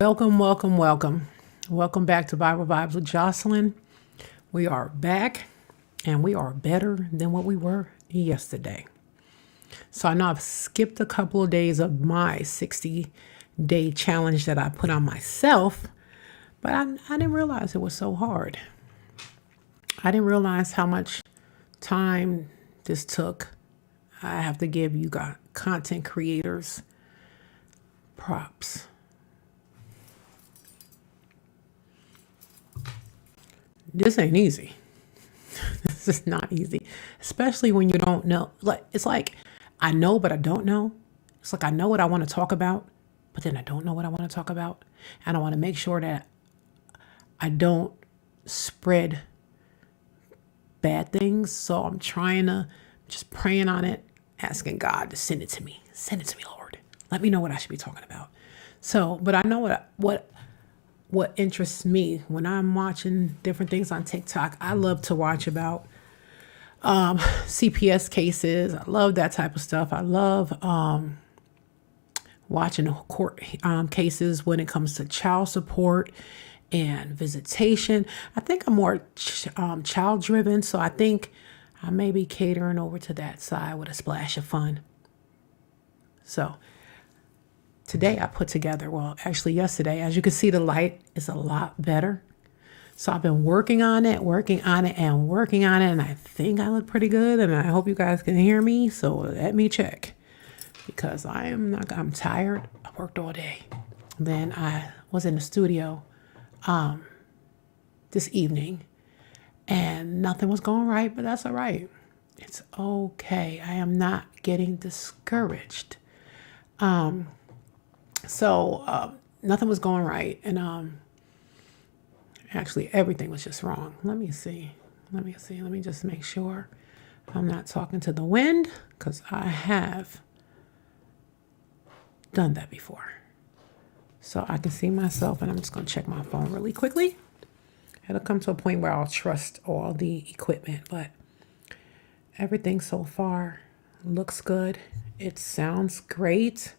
Welcome, welcome, welcome. Welcome back to Bible Vibes with JOCELYN. We are back and we are better than what we were yesterday. So I know I've skipped a couple of days of my 60-day challenge that I put on myself, but I didn't realize it was so hard. I didn't realize how much time this took. I have to give you content creators props. This ain't easy. This is not easy, especially when you don't know. It's like I know, but I don't know. It's like I know what I want to talk about, but then I don't know what I want to talk about, and I want to make sure that I don't spread bad things. So I'm trying to just praying on it, asking God to send it to me. Send it to me, Lord. Let me know what I should be talking about. So, but I know what interests me when I'm watching different things on TikTok. I love to watch about CPS cases. I love that type of stuff. I love watching court cases when it comes to child support and visitation. I think I'm more child driven, so I think I may be catering over to that side with a splash of fun. So today I put together, well, actually yesterday, as you can see, the light is a lot better. So I've been working on it, and I think I look pretty good, and I hope you guys can hear me. So let me check, because I'm tired. I worked all day. Then I was in the studio this evening, and nothing was going right, but that's all right. It's okay. I am not getting discouraged. So nothing was going right, and actually everything was just wrong. Let me see. Let me just make sure I'm not talking to the wind, because I have done that before. So I can see myself, and I'm just going to check my phone really quickly. It'll come to a point where I'll trust all the equipment, but everything so far looks good. It sounds great.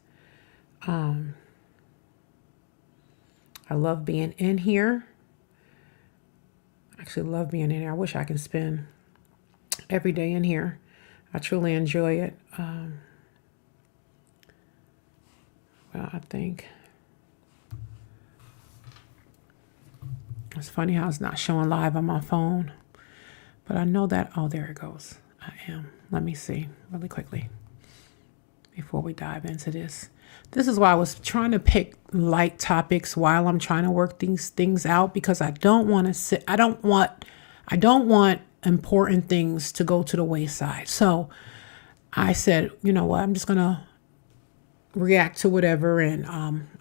I love being in here. I actually love being in here. I wish I could spend every day in here. I truly enjoy it. Well, I think it's funny how it's not showing live on my phone, but I know that, oh, there it goes. I am. Let me see really quickly before we dive into this. This is why I was trying to pick light topics while I'm trying to work these things out, because I don't want to sit. I don't want important things to go to the wayside. So I said, you know what? I'm just gonna react to whatever, and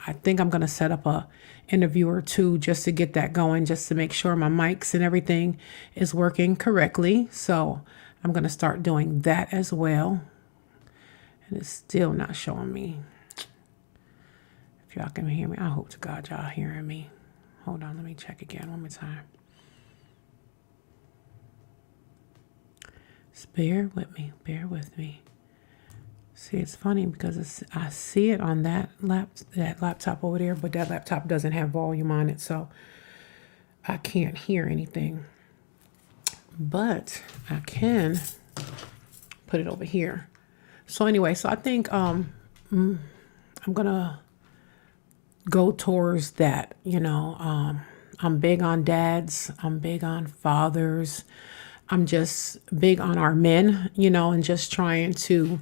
I think I'm gonna set up a interview or two just to get that going, just to make sure my mics and everything is working correctly. So I'm gonna start doing that as well. And it's still not showing me. If y'all can hear me, I hope to God y'all hearing me. Hold on, let me check again one more time. Just bear with me. See, it's funny because I see it on that laptop over there, but that laptop doesn't have volume on it, so I can't hear anything. But I can put it over here. So anyway, so I think I'm gonna go towards that. I'm big on dads. I'm big on fathers. I'm just big on our men, and just trying to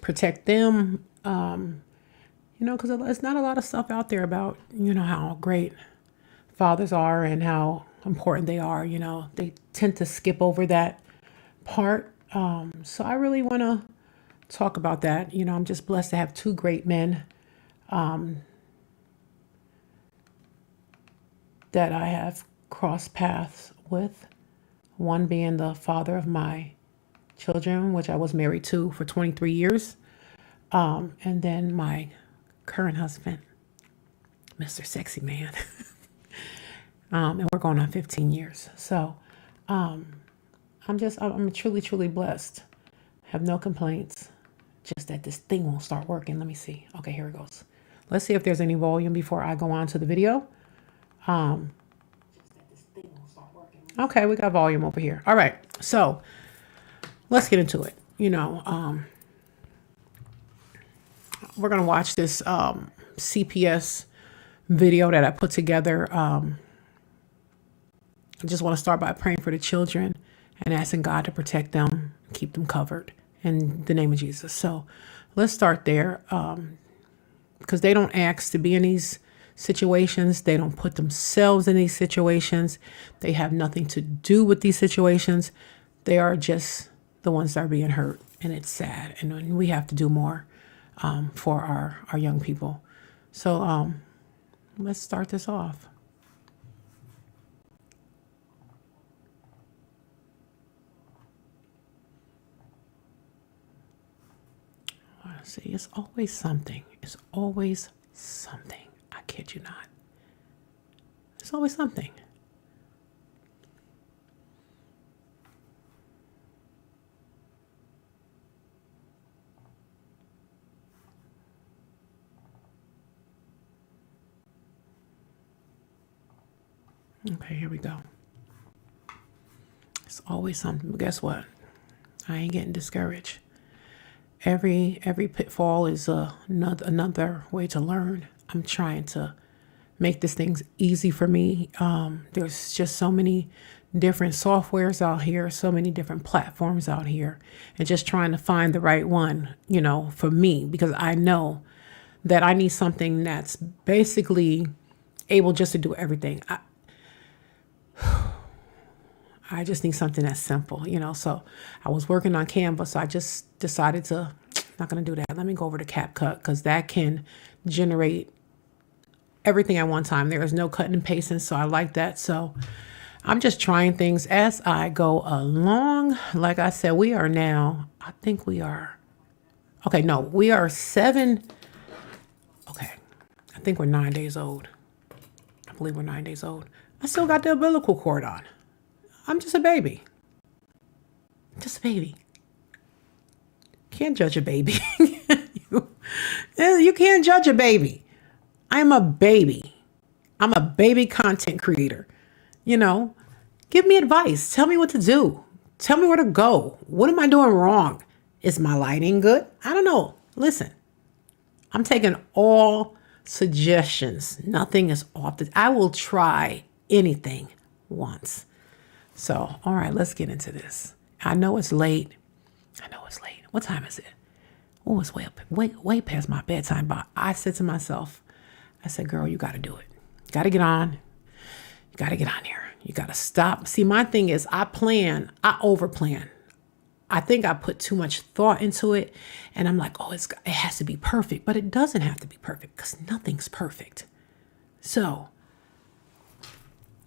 protect them, because there's not a lot of stuff out there about, how great fathers are and how important they are. They tend to skip over that part. So I really want to talk about that. I'm just blessed to have two great men that I have crossed paths with. One being the father of my children, which I was married to for 23 years. And then my current husband, Mr. Sexy Man. And we're going on 15 years. So I'm truly, truly blessed. Have no complaints. Just that this thing won't start working. Let me see. Okay, here it goes. Let's see if there's any volume before I go on to the video. Okay, we got volume over here. All right, so let's get into it. We're going to watch this CPS video that I put together. I just want to start by praying for the children and asking God to protect them, keep them covered in the name of Jesus. So let's start there, because they don't ask to be in these situations. They don't put themselves in these situations. They have nothing to do with these situations. They are just the ones that are being hurt, and it's sad. And we have to do more for our young people. So let's start this off. Let's see, it's always something. It's always something. I kid you not. It's always something. Okay, here we go. It's always something. But guess what? I ain't getting discouraged. Every pitfall is another way to learn. I'm trying to make this thing easy for me. There's just so many different softwares out here, so many different platforms out here, and just trying to find the right one, for me, because I know that I need something that's basically able just to do everything. I just need something that's simple, So I was working on Canva, so I just decided to, not going to do that. Let me go over to CapCut, because that can generate everything at one time. There is no cutting and pasting, so I like that. So I'm just trying things as I go along. Like I said, we are now, I think we are, okay, no, we are 7, okay, I think we're 9 days old. I believe we're 9 days old. I still got the umbilical cord on. I'm just a baby. Just a baby. Can't judge a baby. You can't judge a baby. I'm a baby. I'm a baby content creator. Give me advice. Tell me what to do. Tell me where to go. What am I doing wrong? Is my lighting good? I don't know. Listen, I'm taking all suggestions. Nothing is off I will try anything once. So, all right, let's get into this. I know it's late. What time is it? Oh, it's way past my bedtime. But I said to myself, girl, you got to do it. You got to get on. You got to get on here. You got to stop. See, my thing is I overplan. I think I put too much thought into it, and I'm like, it has to be perfect. But it doesn't have to be perfect, because nothing's perfect. So,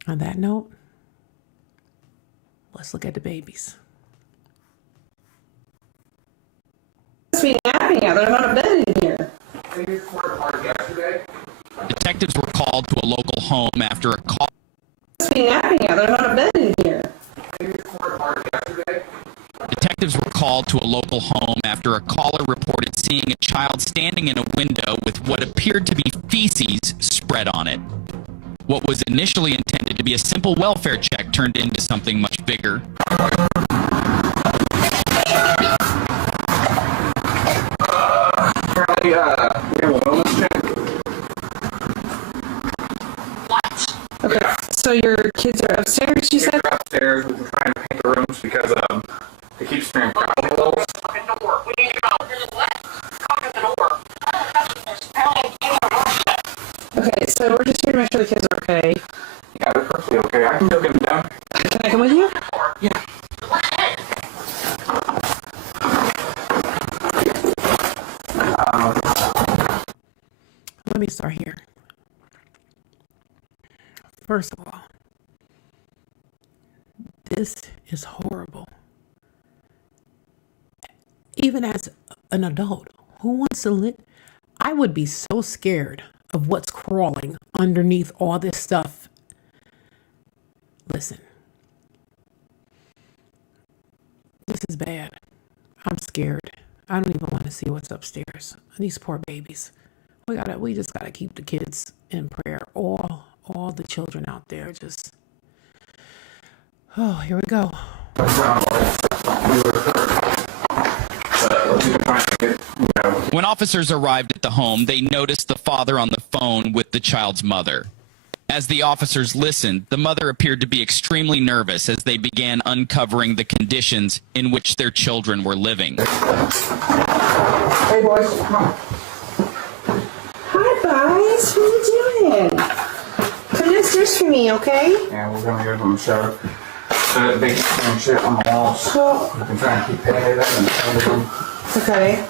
on that note, let's look at the babies. Detectives were called to a local home after a call. Detectives were called to a local home after a caller reported seeing a child standing in a window with what appeared to be feces spread on it. What was initially intended to be a simple welfare check turned into something much bigger. We have a wellness check. What? Okay, yeah. So your kids are upstairs, you said? They're upstairs. We've been trying to paint the rooms because they keep spraying chemicals. Fucking door. We need to go. What? Fucking door. Okay, so we're just here to make sure the kids are okay. Yeah, they're perfectly okay. I can go get them down. Can I come with you? Yeah. Let me start here. First of all, this is horrible. Even as an adult, who wants to live? I would be so scared of what's crawling underneath all this stuff. Listen, this is bad. I'm scared. I don't even want to see what's upstairs. These poor babies. we just gotta keep the kids in prayer. All the children out there just, oh, here we go. When officers arrived at the home, they noticed the father on the phone with the child's mother. As the officers listened, the mother appeared to be extremely nervous as they began uncovering the conditions in which their children were living. Hey, boys, come on. Hi, guys. What are you doing? Come downstairs for me, okay? Yeah, we're gonna go to the show. The big shit on the walls. Well, We've been trying to keep painted up and painted them. okay.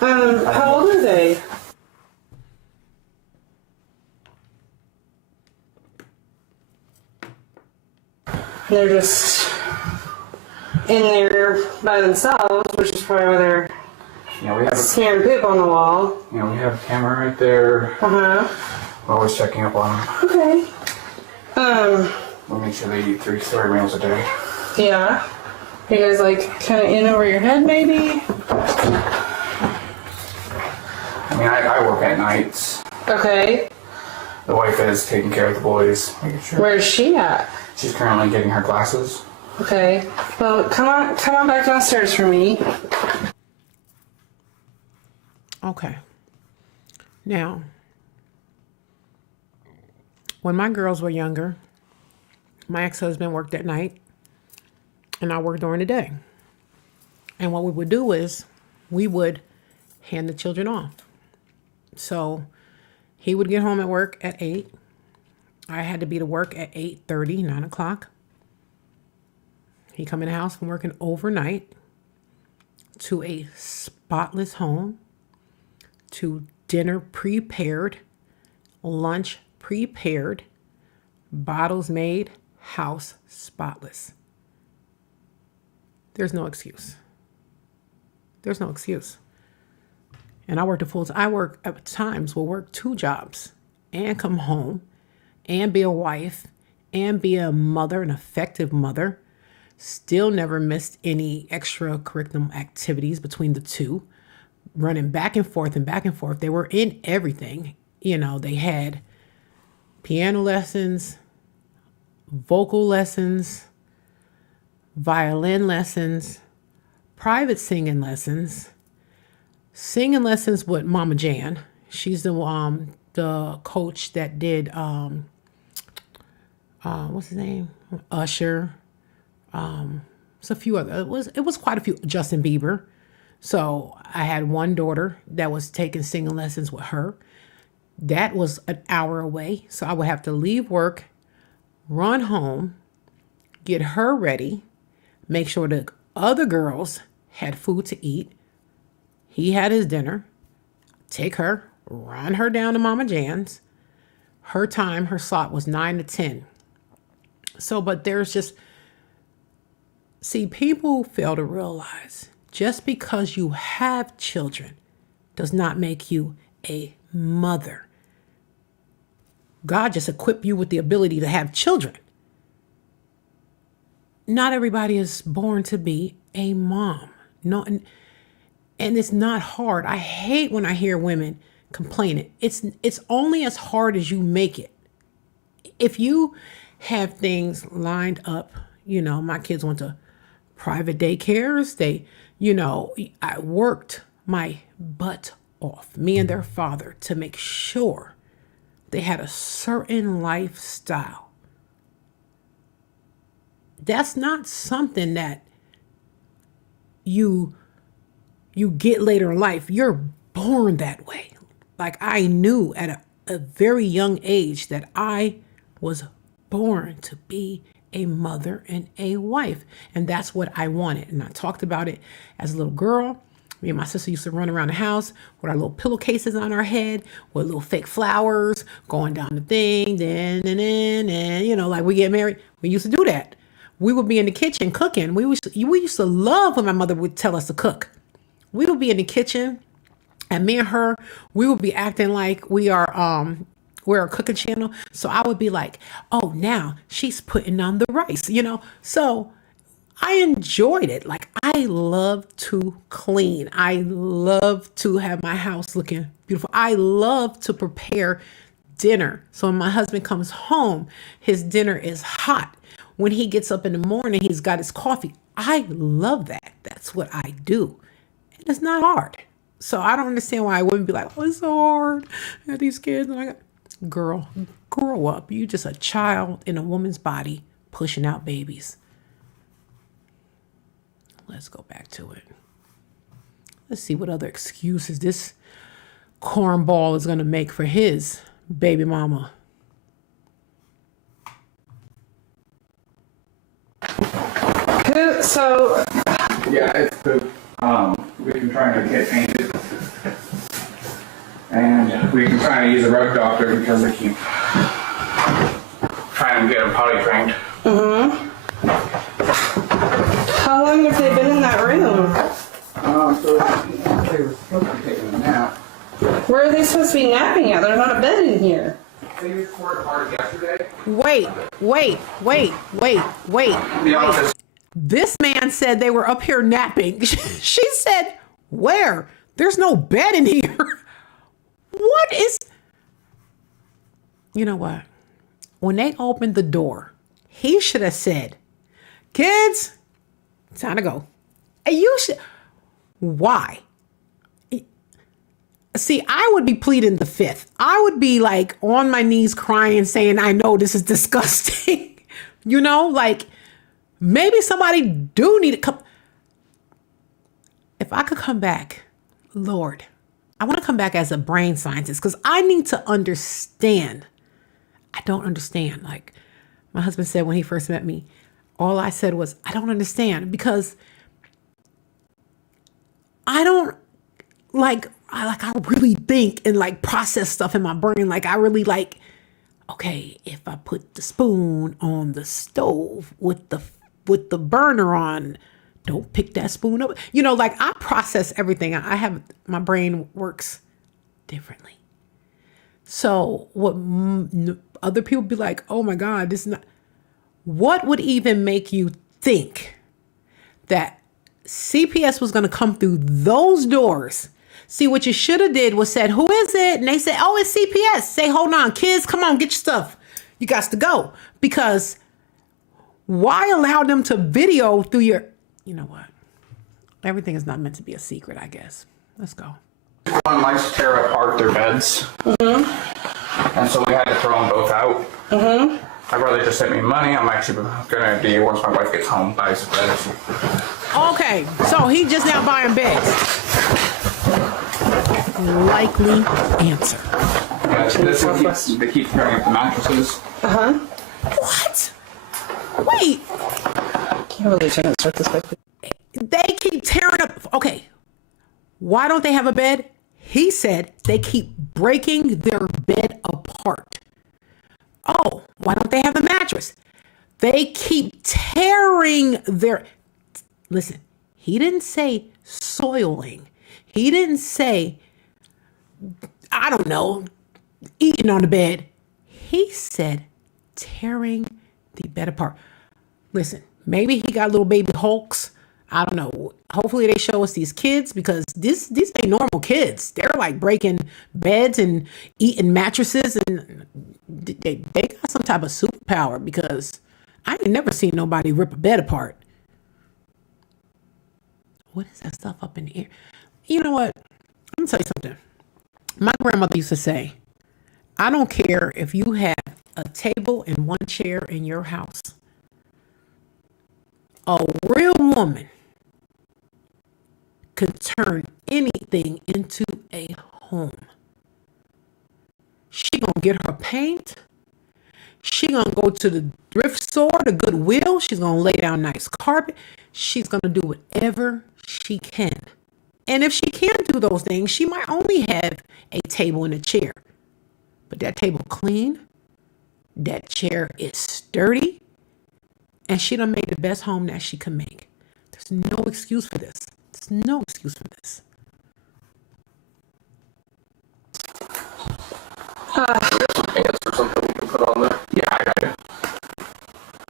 How old are they? They're just in there by themselves, which is probably why they're Yeah, we have smearing poop on the wall. we have a camera right there. Uh-huh. We're always checking up on them. Okay. We'll make sure they eat 3-story meals a day. Yeah. You guys like kind of in over your head, maybe? I mean, I work at nights. Okay. The wife is taking care of the boys, making sure. Where's she at? She's currently getting her glasses. Okay. Well, come on back downstairs for me. Okay. Now, when my girls were younger, my ex-husband worked at night and I worked during the day. And what we would do is we would hand the children off. So he would get home at work at 8. I had to be to work at 8:30, 9 o'clock. He come in the house from working overnight to a spotless home, to dinner prepared, lunch prepared, bottles made, house spotless. There's no excuse. There's no excuse. And I worked I work at times will work 2 jobs and come home and be a wife and be a mother, an effective mother. Still never missed any extracurricular activities between the two, running back and forth and back and forth. They were in everything. You know, they had piano lessons, vocal lessons, violin lessons, private singing lessons with Mama Jan. She's the coach that did what's his name? Usher. It's a few other. It was quite a few. Justin Bieber. So I had one daughter that was taking singing lessons with her. That was an hour away. So I would have to leave work, run home, get her ready, make sure the other girls had food to eat. He had his dinner, take her, run her down to Mama Jan's. Her slot was 9 to 10. So, but there's just, see, people fail to realize just because you have children does not make you a mother. God just equipped you with the ability to have children. Not everybody is born to be a mom. No, and it's not hard. I hate when I hear women complaining. It's only as hard as you make it. If you have things lined up, you know, my kids went to private daycares. I worked my butt off, me and their father, to make sure they had a certain lifestyle. That's not something that you get later in life. You're born that way. Like, I knew at a very young age that I was born to be a mother and a wife. And that's what I wanted. And I talked about it as a little girl. Me and my sister used to run around the house with our little pillowcases on our head with little fake flowers going down the thing. And you know, like we get married. We used to do that. We would be in the kitchen cooking. We used to love when my mother would tell us to cook. We would be in the kitchen, and me and her, we would be acting like we're a cooking channel. So I would be like, oh, now she's putting on the rice, you know? So I enjoyed it. Like, I love to clean. I love to have my house looking beautiful. I love to prepare dinner. So when my husband comes home, his dinner is hot. When he gets up in the morning, he's got his coffee. I love that. That's what I do. And it's not hard. So I don't understand why I wouldn't be like, oh, it's so hard. I got these kids. And I got... Girl, grow up. You just a child in a woman's body pushing out babies. Let's go back to it. Let's see what other excuses this cornball is going to make for his baby mama. So, Yeah, it's poop. We've been trying to get painted. And we've been trying to use a road doctor because they keep trying to get him potty trained. how long have they been in that room? So they were supposed to be taking a nap. Where are they supposed to be napping at? There's not a bed in here. They recorded hard yesterday. Wait. The office. This man said they were up here napping. She said, where? There's no bed in here. What is... You know what? When they opened the door, he should have said, kids, time to go. And you should... Why? See, I would be pleading the fifth. I would be like on my knees crying, saying, I know this is disgusting. You know, like maybe somebody do need to come. If I could come back, Lord, I want to come back as a brain scientist because I need to understand. I don't understand. Like my husband said when he first met me, all I said was, I don't understand because I don't I really think and like process stuff in my brain. Like I really like, okay, if I put the spoon on the stove with the burner on, don't pick that spoon up. You know, like I process everything. I have, my brain works differently. So what other people be like, oh my God, this is not, what would even make you think that CPS was going to come through those doors? See, what you should have did was said, who is it? And they said, oh, it's CPS. Say, hold on, kids, come on, get your stuff. You got to go. Because why allow them to video through your, you know what? Everything is not meant to be a secret, I guess. Let's go. One likes to tear apart their beds. And so we had to throw them both out. My brother just sent me money. I'm actually going to be, once my wife gets home, buy some beds. Okay, so he just now buying beds. Likely answer. Yeah, so they keep tearing up the mattresses. What? Wait. Can't really start this back. They keep tearing up. Okay. Why don't they have a bed? He said they keep breaking their bed apart. Oh, why don't they have a mattress? They keep tearing their... Listen, he didn't say soiling. He didn't say, I don't know, eating on the bed. He said tearing the bed apart. Listen, maybe he got little baby Hulks. I don't know. Hopefully they show us these kids because these ain't normal kids. They're like breaking beds and eating mattresses and they got some type of superpower because I ain't never seen nobody rip a bed apart. What is that stuff up in the air? You know what? I'm gonna tell you something. My grandmother used to say, I don't care if you have a table and one chair in your house. A real woman can turn anything into a home. She gonna get her paint. She gonna go to the thrift store, the Goodwill. She's gonna lay down nice carpet. She's gonna do whatever she can. And if she can't do those things, she might only have a table and a chair. But that table clean, that chair is sturdy, and she done made the best home that she could make. There's no excuse for this. There's no excuse for this. Pants or something we can put on there. Yeah, I got it.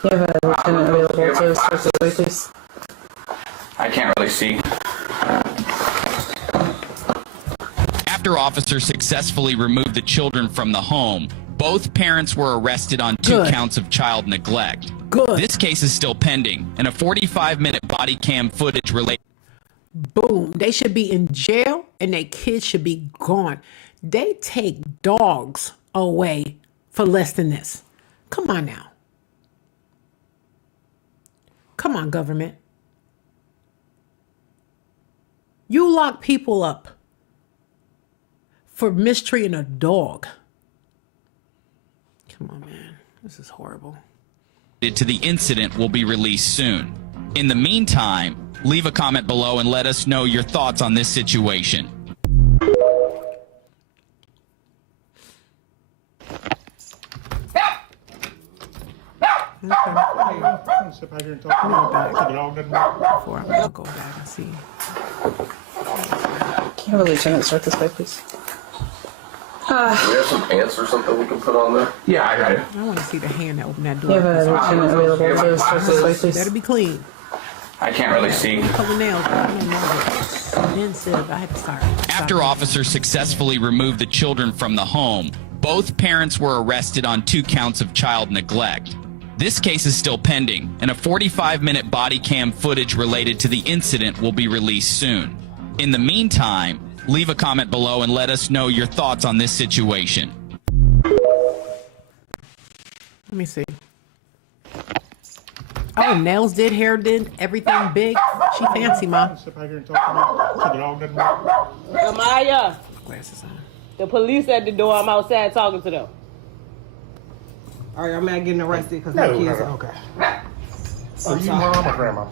You have a lieutenant available to start this way, please? I can't really see. After officers successfully removed the children from the home, both parents were arrested on 2 Good. counts of child neglect. Good. This case is still pending, and a 45-minute body cam footage related. Boom. They should be in jail and their kids should be gone. They take dogs away for less than this. Come on now. Come on, government. You lock people up for mistreating a dog. Come on, man. This is horrible. To the incident will be released soon. In the meantime, leave a comment below and let us know your thoughts on this situation. Sit back here and talk to me about the dog doesn't work. Before I'm gonna go back and see. Can you have a lieutenant start this way, please? Do we have some pants or something we can put on there? Yeah, I got it. I want to see the hand that opened that You have door. a lieutenant available to start this way, please? Better be clean. I can't really see. Color nails. I don't know. Then Siv, I had to start. After officers successfully removed the children from the home, both parents were arrested on 2 counts of child neglect. This case is still pending, and a 45-minute body cam footage related to the incident will be released soon. In the meantime, leave a comment below and let us know your thoughts on this situation. Let me see. Oh, nails did, hair did, everything big. She fancy, ma. Sit back here and talk to me about the dog doesn't work. Amaya, Glasses on. the police at the door. I'm outside talking to them. All right, I'm not getting arrested because my No, kids. no, no. Okay. Are you mom or grandma?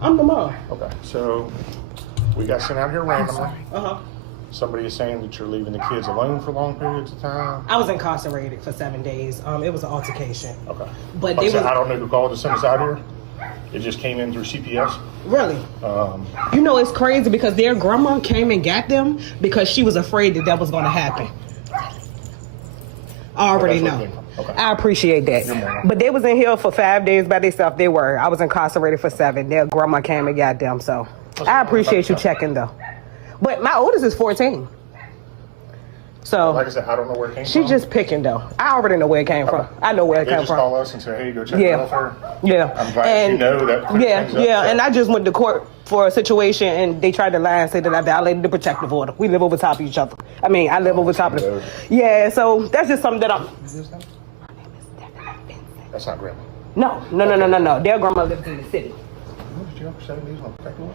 I'm the mom. Okay, so we got sent out here randomly. Uh-huh. Somebody is saying that you're leaving the kids alone for long periods of time. I was incarcerated for 7 days. It was an altercation. Okay. But Like I they said, was I don't know who called to send us out here. It just came in through CPS. really. You know, it's crazy because their grandma came and got them because she was afraid that was going to happen. I already That's where it know. came from. Okay. I appreciate You're that. welcome. But they was in here for 5 days by themselves. They were. I was incarcerated for 7. Their grandma came and got them. So I appreciate you checking though. But my oldest is 14. So Like I said, I don't know where it came she from. just picking though. I already know where it came from. I know where it They came just from. call us and say, hey, go check Yeah. welfare. Yeah. I'm glad you know that. clears Yeah, things up, yeah. so- And I just went to court for a situation and they tried to lie and say that I violated the protective order. We live over top of each other. I mean, I live over top of no. Yeah, so that's just something that I'm. That's not grandma. No. Their grandma lives in the city. Did you ever 7 days on protective order?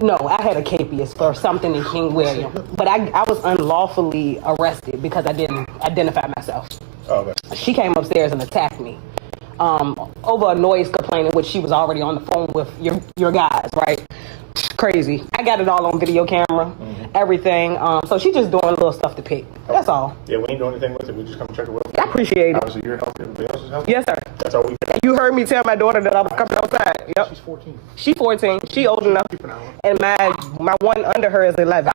No, I had a capias for something in King William. But I was unlawfully arrested because I didn't identify myself. Oh, okay. She came upstairs and attacked me over a noise complaint in which she was already on the phone with your guys, right? Crazy. I got it all on video camera, everything. So she just doing little stuff to pick. That's all. Yeah, we ain't doing anything with it. We just come check the welfare. I appreciate it. Obviously, you're healthy. Everybody else is healthy. Yes, sir. That's all we got. You heard me tell my daughter that I was coming outside. Yep. She's 14. She 14. She old enough. And my one under her is 11.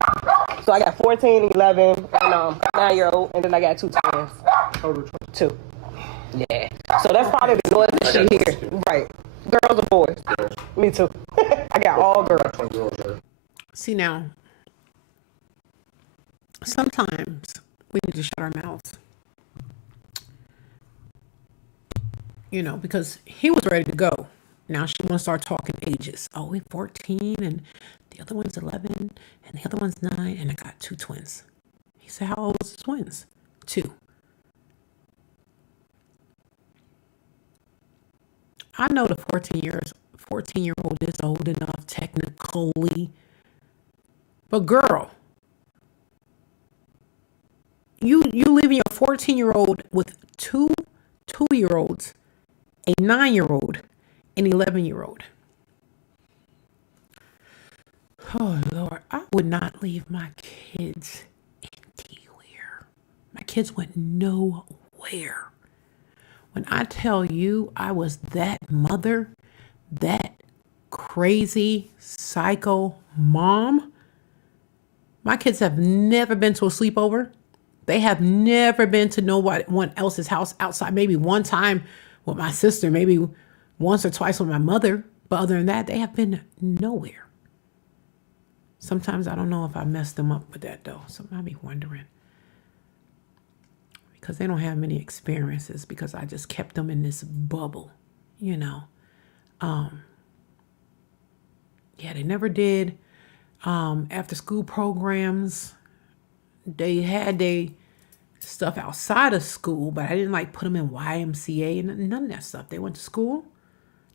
So I got 14, 11, and 9-year-old, and then I got 2 twins. Total 2. Yeah. So that's probably the noise that she hears. Right. Girls or boys? Me too. I got all girls. 20 girls there. See now, sometimes we need to shut our mouths. You know, because he was ready to go. Now she wants to start talking ages. Oh, we're 14 and the other one's 11 and the other one's 9 and I got 2 twins. He said, how old is the twins? 2. I know the 14-year-old is old enough technically. But girl, you leaving your 14-year-old with 2 2-year-olds, a 9-year-old, an 11-year-old. Oh Lord, I would not leave my kids anywhere. My kids went nowhere. When I tell you I was that mother, that crazy psycho mom, my kids have never been to a sleepover. They have never been to no one else's house outside. Maybe one time with my sister, maybe once or twice with my mother, but other than that, they have been nowhere. Sometimes I don't know if I messed them up with that though. So I be wondering. Because they don't have many experiences because I just kept them in this bubble, you know. Yeah, they never did after school programs. They had their stuff outside of school, but I didn't like put them in YMCA and none of that stuff. They went to school,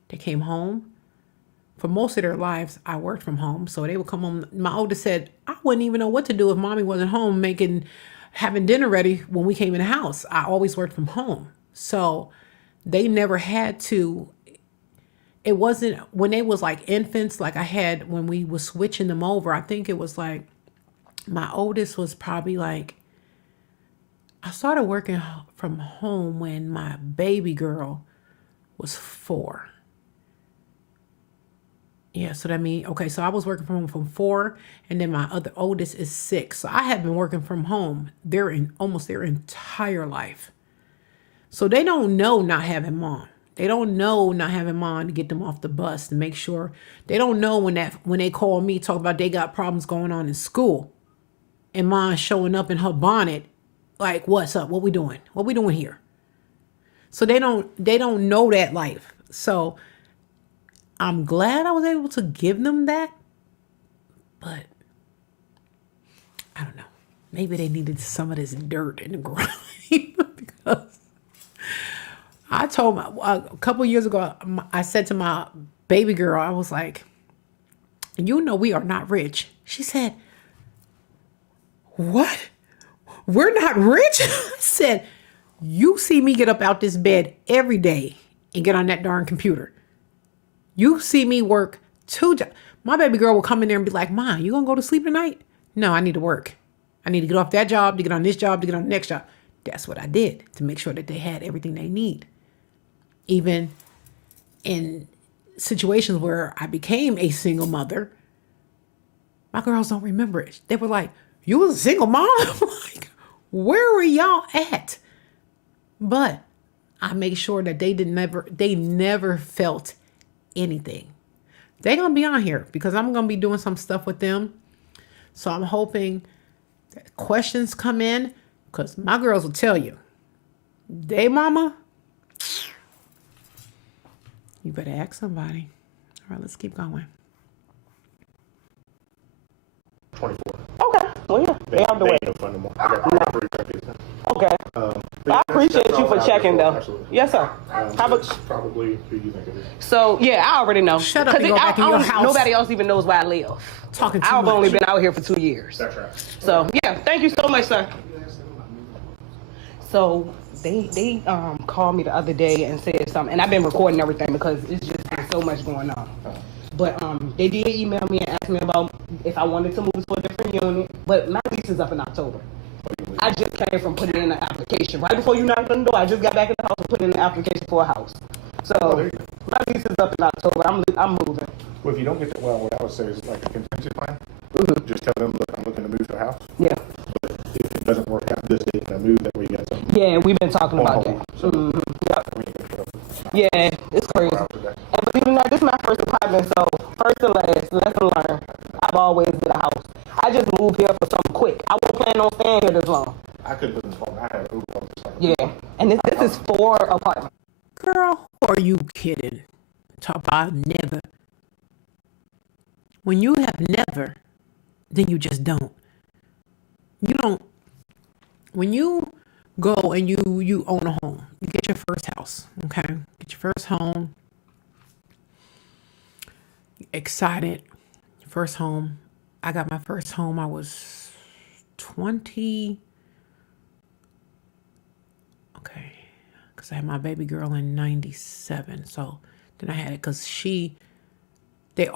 they came home. For most of their lives, I worked from home, so they would come home. My oldest said, I wouldn't even know what to do if mommy wasn't home having dinner ready when we came in the house. I always worked from home. So they never had to, it wasn't, when they was like infants, like I had, when we was switching them over, I think it was like, my oldest was probably like, I started working from home when my baby girl was 4. Yeah, so that means, okay, so I was working from home from 4, and then my other oldest is 6. So I have been working from home almost their entire life. So they don't know not having mom. They don't know not having mom to get them off the bus to make sure. They don't know when they call me, talk about they got problems going on in school, and mom showing up in her bonnet, like, what's up? What we doing? What we doing here? So they don't know that life. So I'm glad I was able to give them that, but I don't know. Maybe they needed some of this dirt in the ground because I told a couple years ago, I said to my baby girl, I was like, you know, we are not rich. She said, what? We're not rich? I said, you see me get up out this bed every day and get on that darn computer. You see me work 2 jobs. My baby girl will come in there and be like, Mom, you gonna go to sleep tonight? No, I need to work. I need to get off that job, to get on this job, to get on the next job. That's what I did to make sure that they had everything they need. Even in situations where I became a single mother, my girls don't remember it. They were like, you was a single mom? I'm like, where were y'all at? But I make sure that they never felt anything. They're gonna be on here because I'm gonna be doing some stuff with them. So I'm hoping that questions come in, because my girls will tell you, they mama, you better ask somebody. All right, let's keep going. 24. Okay. Well, yeah. They have the way. Ain't no fun no more. I got 3 cookies. Okay. But I yeah, appreciate that's you all for I checking, have though. Absolutely. Yes, sir. How about? Probably who you think it is. So yeah, I already know. Shut up and go back in your house. Nobody else even knows where I live. Talking too I've much. only been out here for 2 years. That's right. So yeah, thank you so much, sir. So they called me the other day and said something, and I've been recording everything because it's just been so much going on. But they did email me and ask me about if I wanted to move to a different unit. But my lease is up in October. I just came from putting in an application. Right before you knocked on the door, I just got back in the house and put in an application for a house. So my lease is up in October. I'm moving. Well, if you don't get that, well, what I would say is like a contingency plan. Just tell them, look, I'm looking to move to a house. Yeah. But if it doesn't work out this day, can I move? That way you got something. Yeah, we've been talking about hold. that. So, Yep. we can go. Yeah, it's crazy. And believe it or not, this is my first apartment, so first and last, lesson learned. I've always been a house. I just moved here for something quick. I wasn't planning on staying here this long. I couldn't live in this apartment. I had an overflow. Yeah, and this is 4 apartments. Girl, who are you kidding? Talk about never. When you have never, then you just don't. You don't. When you go and you own a home, you get your first house, okay? Get your first home. Excited. First home. I got my first home. I was 20. Okay. Because I had my baby girl in 97. So then I had it because I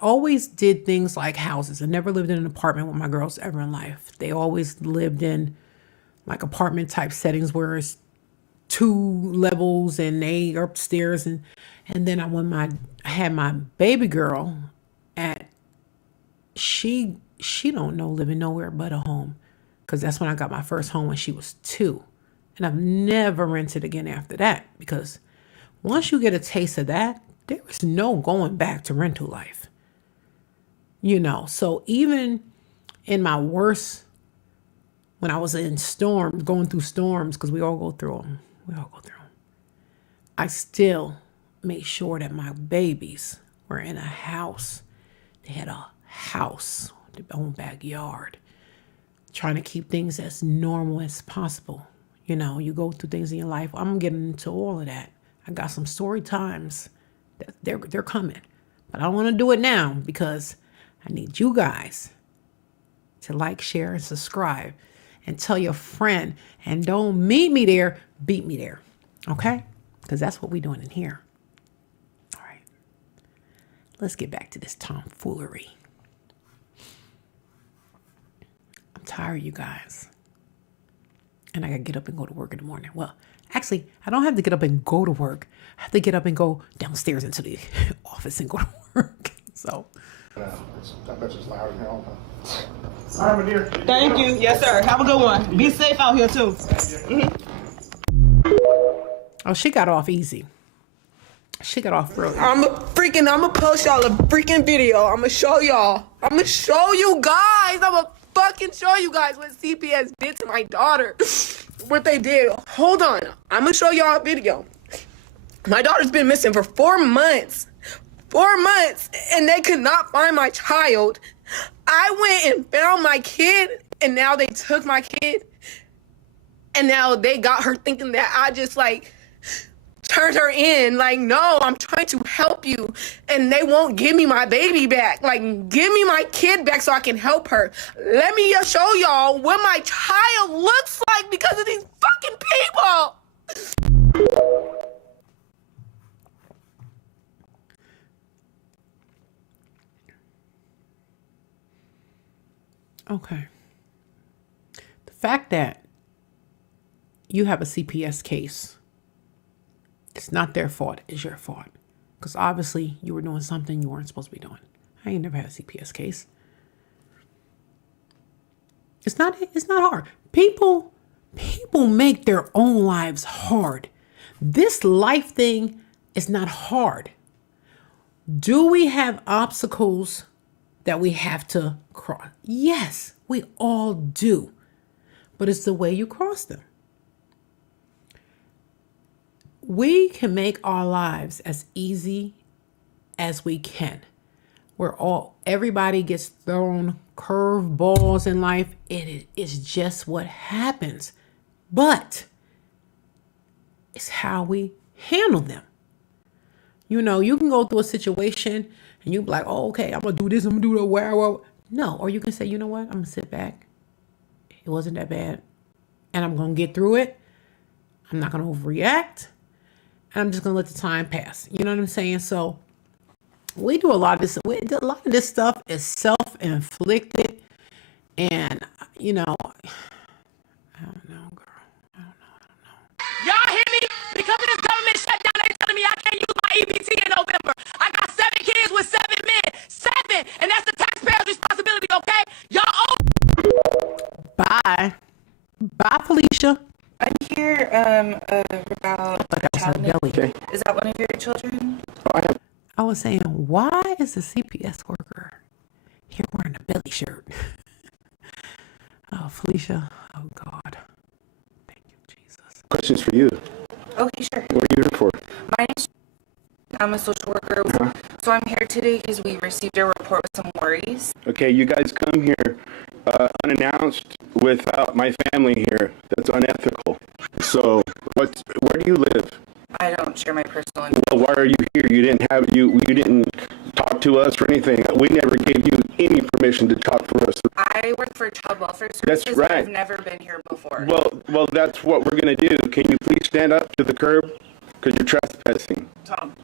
always did things like houses. I never lived in an apartment with my girls ever in life. They always lived in like apartment type settings where it's 2 levels and they are upstairs. And then I had my baby girl she don't know living nowhere but a home, because that's when I got my first home when she was 2. And I've never rented again after that, because Once you get a taste of that, there is no going back to rental life. So even in my worst, when I was in storms, going through storms, because we all go through them, I still made sure that my babies were in a house. They had a house, their own backyard, trying to keep things as normal as possible. You go through things in your life. I'm getting into all of that. I got some story times that they're coming, but I don't want to do it now because I need you guys to like, share, and subscribe, and tell your friend. And don't meet me there, beat me there, okay? Because that's what we're doing in here. All right, let's get back to this tomfoolery. I'm tired, you guys. And I gotta get up and go to work in the morning. Well, actually, I don't have to get up and go to work. I have to get up and go downstairs into the office and go to work. So. I bet it's loud in here all the time. All right, my dear. Thank you. Yes, sir. Have a good one. Be safe out here, too. Oh, she got off easy. She got off real easy. I'm gonna post y'all a freaking video. I'm gonna show y'all. I'm gonna show you guys. I'm gonna fucking show you guys what CPS did to my daughter. What they did. Hold on. I'm gonna show y'all a video. My daughter's been missing for 4 months. 4 months, and they could not find my child. I went and found my kid, and now they took my kid. And now they got her thinking that I just turned her in. No, I'm trying to help you. And they won't give me my baby back. Give me my kid back so I can help her. Let me show y'all what my child looks like because of these fucking people. Okay. The fact that you have a CPS case, it's not their fault, it's your fault. Because obviously you were doing something you weren't supposed to be doing. I ain't never had a CPS case. It's not hard. People make their own lives hard. This life thing is not hard. Do we have obstacles that we have to cross? Yes, we all do. But it's the way you cross them. We can make our lives as easy as we can. Everybody gets thrown curve balls in life. It is just what happens. But it's how we handle them. You can go through a situation and you be like, oh, okay, I'm going to do this, I'm going to do that, where. No, or you can say, you know what, I'm going to sit back. It wasn't that bad. And I'm going to get through it. I'm not going to overreact. And I'm just going to let the time pass. You know what I'm saying? So we do a lot of this. A lot of this stuff is self-inflicted. And, I don't know, girl. I don't know. Y'all hear me? Because of this government shutdown, they telling me I can't use my EBT in November. I got 7 kids with 7 men. 7! And that's the taxpayer's responsibility, okay? Y'all owe. Bye. Bye, Felicia. I'm here about Okay. Is that one of your children? I was saying, why is the CPS worker here wearing a belly shirt? Oh, Felicia. Oh, God. Thank you, Jesus. Questions for you. Okay, sure. What are you here for? My name's I'm a social worker. So I'm here today because we received a report with some worries. Okay, you guys come here unannounced without my family here. That's unethical. So, where do you live? I don't share my personal information. Well, why are you here? You didn't talk to us or anything. We never gave you any permission to talk for us. I work for Child Welfare Services. That's right. I've never been here before. Well, that's what we're gonna do. Can you please stand up to the curb? Because you're trespassing. Tom,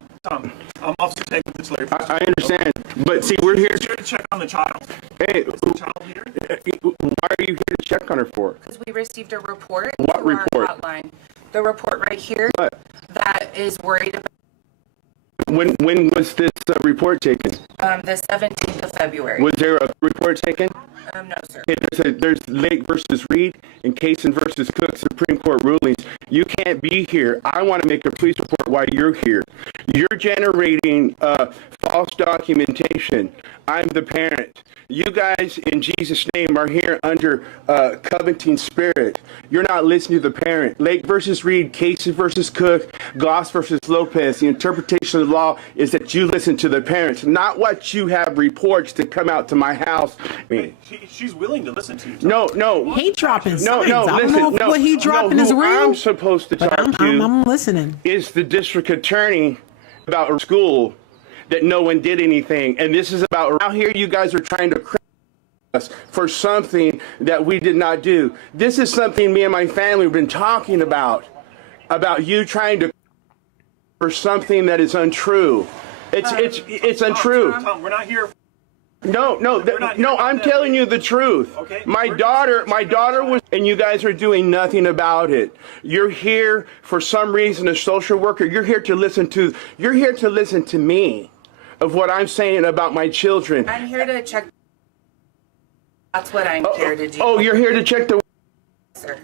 Officer Tate with this lady. I understand, but see, we're here to check on the child. Hey, is the child here? Why are you here to check on her for? Because we received a report. What report? Our hotline. The report right here. What? That is worried about. When was this report taken? The 17th of February. Was there a report taken? No, sir. Okay, there's Lake versus Reed and Kaysen versus Cook Supreme Court rulings. You can't be here. I want to make a police report while you're here. You're generating false documentation. I'm the parent. You guys, in Jesus' name, are here under coveting spirit. You're not listening to the parent. Lake versus Reed, Casey versus Cook, Goss versus Lopez. The interpretation of the law is that you listen to the parents, not what you have reports to come out to my house. She's willing to listen to you. No. He dropping No, signs. I don't know if what he dropping is who real. I'm supposed to talk to I'm listening. is the district attorney about school that no one did anything. And this is about out here you guys are trying to criticize us for something that we did not do. This is something me and my family have been talking about you trying to for something that is untrue. It's untrue. Tom, we're not here. No, I'm telling you the truth. Okay, my daughter was, and you guys are doing nothing about it. You're here for some reason, a social worker. You're here to listen to me of what I'm saying about my children. I'm here to check. That's what I'm here to do. Oh, you're here to check the. Sir.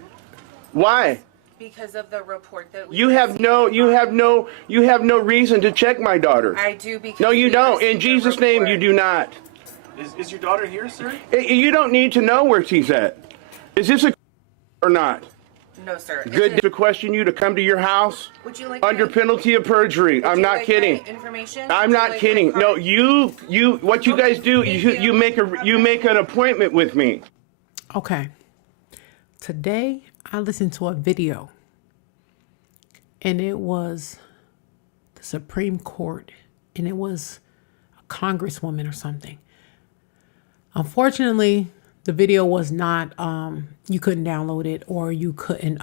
Why? Because of the report that we You have no reason to check my daughter. I do because No, you we don't. received In a Jesus' name, report. you do not. Is your daughter here, sir? You don't need to know where she's at. Is this a or not? No, sir. Good to question you to come to your house Would you like under my- penalty of perjury. I'm you not like kidding. my information? I'm Would you not like kidding. my No, card? you what you guys do, you make an appointment with me. Okay. Today, I listened to a video, and it was the Supreme Court, and it was a congresswoman or something. Unfortunately, the video was not, you couldn't download it, or you couldn't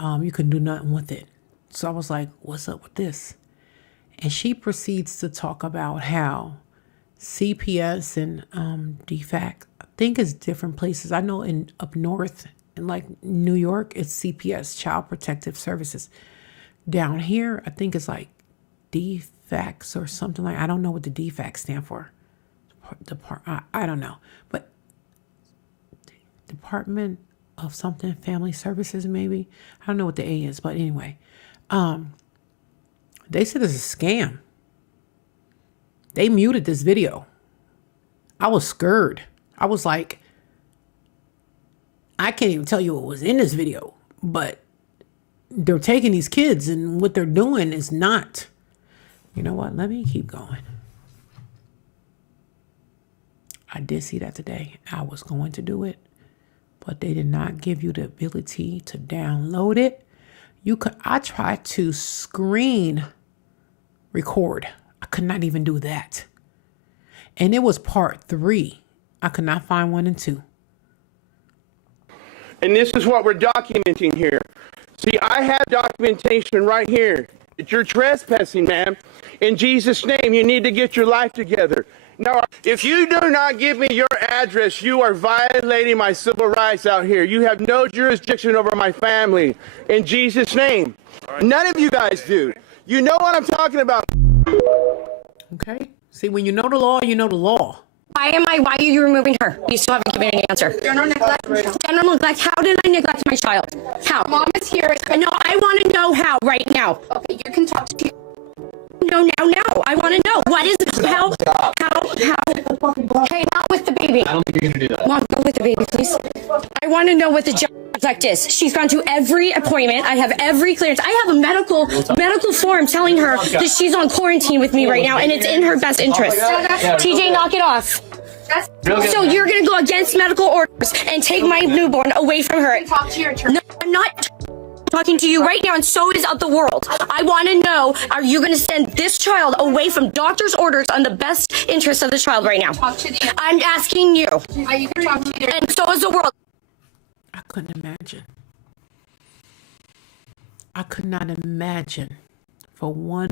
do nothing with it. So I was like, what's up with this? And she proceeds to talk about how CPS and DFAC, I think it's different places. I know in up north, in like New York, it's CPS, Child Protective Services. Down here, I think it's like DFACs or something like. I don't know what the DFACs stand for. I don't know, but Department of something, Family Services maybe. I don't know what the A is, but anyway, they said it's a scam. They muted this video. I was scared. I was like, I can't even tell you what was in this video, but they're taking these kids and what they're doing is not. You know what? Let me keep going. I did see that today. I was going to do it, but they did not give you the ability to download it. I tried to screen record. I could not even do that. And it was part 3. I could not find 1 and 2. And this is what we're documenting here. See, I have documentation right here. You're trespassing, ma'am. In Jesus' name, you need to get your life together. Now, if you do not give me your address, you are violating my civil rights out here. You have no jurisdiction over my family. In Jesus' name. None of you guys do. You know what I'm talking about. Okay? See, when you know the law, you know the law. Why are you removing her? You still haven't given an answer. General neglect. General neglect. How did I neglect my child? How? Mom is here. No, I want to know how right now. Okay, you can talk to. No, now. I want to know. What is it? How? Okay, not with the baby. I don't think you're gonna do that. Mom, go with the baby, please. I want to know what the general neglect is. She's gone to every appointment. I have every clearance. I have a medical form telling her that she's on quarantine with me right now, and it's in her best interest. TJ, knock it off. So you're going to go against medical orders and take my newborn away from her. Talk to your attorney. No, I'm not talking to you right now, and so is the world. I want to know, are you going to send this child away from doctor's orders on the best interest of the child right now? Talk to the. I'm asking you. You can talk to your. And so is the world. I couldn't imagine. I could not imagine for one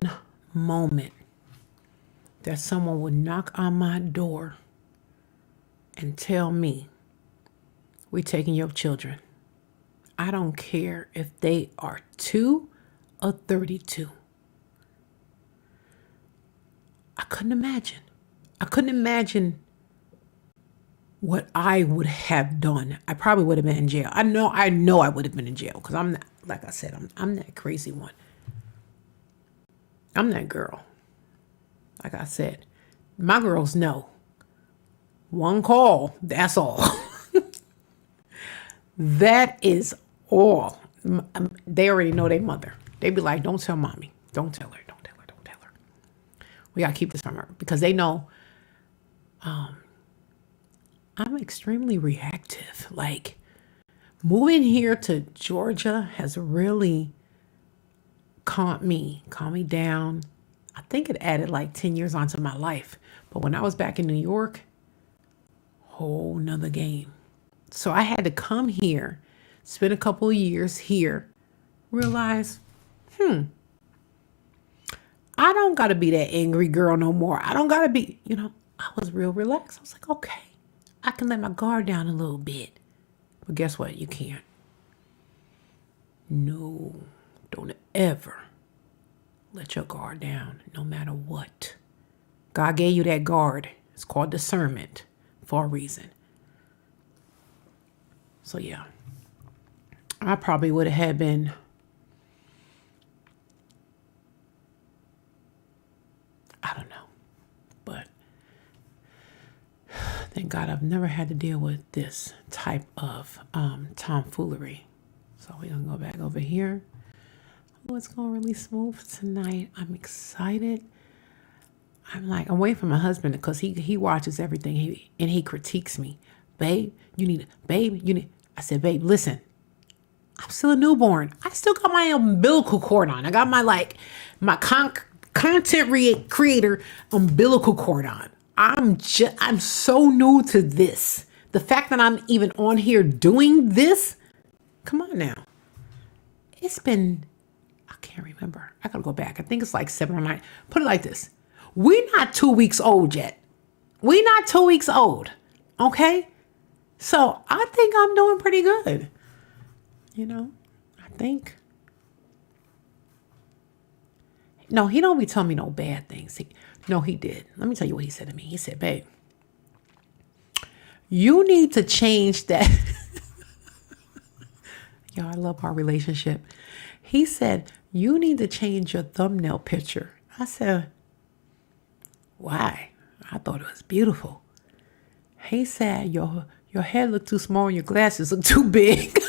moment that someone would knock on my door and tell me, we're taking your children. I don't care if they are 2 or 32. I couldn't imagine. I couldn't imagine what I would have done. I probably would have been in jail. I know I would have been in jail because I'm not, like I said, I'm that crazy one. I'm that girl. Like I said, my girls know. One call, that's all. That is all. They already know their mother. They be like, don't tell mommy. Don't tell her. Don't tell her. Don't tell her. We got to keep this from her because they know I'm extremely reactive. Like, moving here to Georgia has really calmed me down. I think it added like 10 years onto my life. But when I was back in New York, whole nother game. So I had to come here, spend a couple of years here, realize, I don't got to be that angry girl no more. I don't got to be, I was real relaxed. I was like, okay, I can let my guard down a little bit. But guess what? You can't. No, don't ever let your guard down, no matter what. God gave you that guard. It's called discernment for a reason. So yeah, I probably would have been, I don't know, but thank God I've never had to deal with this type of tomfoolery. So we're gonna go back over here. Oh, it's going really smooth tonight. I'm excited. I'm waiting for my husband because he watches everything and he critiques me. Babe, you need. I said, babe, listen, I'm still a newborn. I still got my umbilical cord on. I got my content creator umbilical cord on. I'm so new to this. The fact that I'm even on here doing this, come on now. It's been, I can't remember. I gotta go back. I think it's like 7 or 9. Put it like this. We're not 2 weeks old yet. We're not 2 weeks old. Okay? So I think I'm doing pretty good. I think. No, he don't be telling me no bad things. He did. Let me tell you what he said to me. He said, babe, you need to change that. Yo, I love our relationship. He said, you need to change your thumbnail picture. I said, why? I thought it was beautiful. He said, your head look too small and your glasses look too big.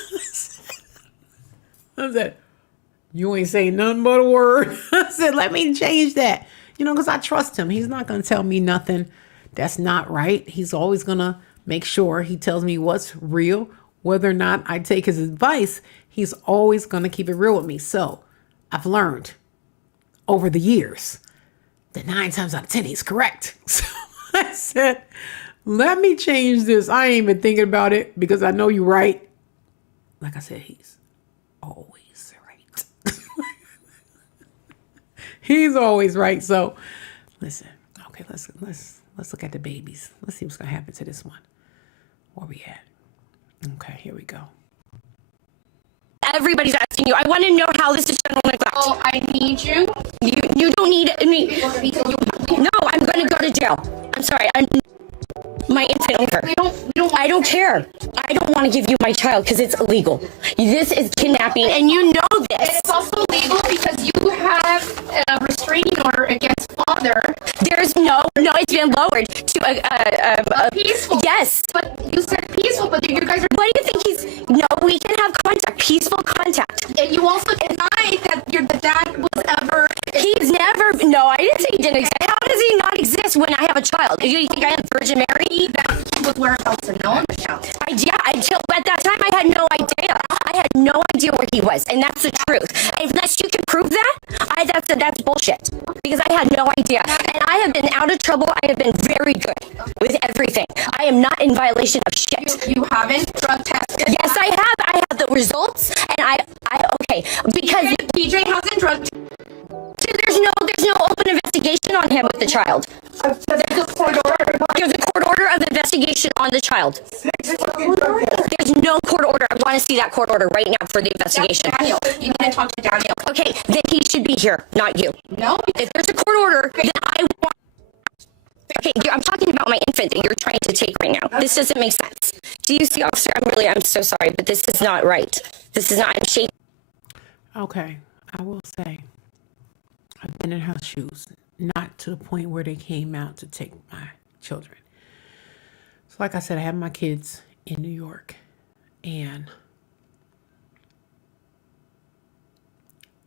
I said, you ain't saying nothing but a word. I said, let me change that. Because I trust him. He's not going to tell me nothing that's not right. He's always going to make sure he tells me what's real. Whether or not I take his advice, he's always going to keep it real with me. So I've learned over the years that 9 times out of 10, he's correct. So I said, let me change this. I ain't even thinking about it because I know you're right. Like I said, he's always right. He's always right. So listen, okay, let's look at the babies. Let's see what's gonna happen to this one. Where we at? Okay, here we go. Everybody's asking you. I want to know how this is general neglect. Oh, I need you. You don't need me. No, I'm going to go to jail. I'm sorry. My infant over. I don't care. I don't want to give you my child because it's illegal. This is kidnapping, and you know this. It's also legal because you have a restraining order against father. There's no, it's been lowered to a peaceful. Yes. But you said peaceful, but you guys are. What do you think no, we can have contact, peaceful contact. And you also denied that the dad was ever. He's never, no, I didn't say he didn't exist. How does he not exist when I have a child? Do you think I am Virgin Mary? That he was whereabouts unknown, Michelle. Until at that time I had no idea. I had no idea where he was, and that's the truth. Unless you can prove that, that's bullshit. Because I had no idea, and I have been out of trouble. I have been very good with everything. I am not in violation of shit. You haven't drug tested. Yes, I have. I have the results, and I okay because TJ hasn't drug. There's no open investigation on him with the child. There's a court order. There's a court order of investigation on the child. There's no court order. I want to see that court order right now for the investigation. Daniel, you need to talk to Daniel. Okay, then he should be here, not you. No. If there's a court order, then I want. Okay, Okay, I'm talking about my infant that you're trying to take right now. This doesn't make sense. Do you see, officer? I'm so sorry, but this is not right. This is not, I'm shaking. Okay, I will say, I've been in her shoes, not to the point where they came out to take my children. So like I said, I have my kids in New York, and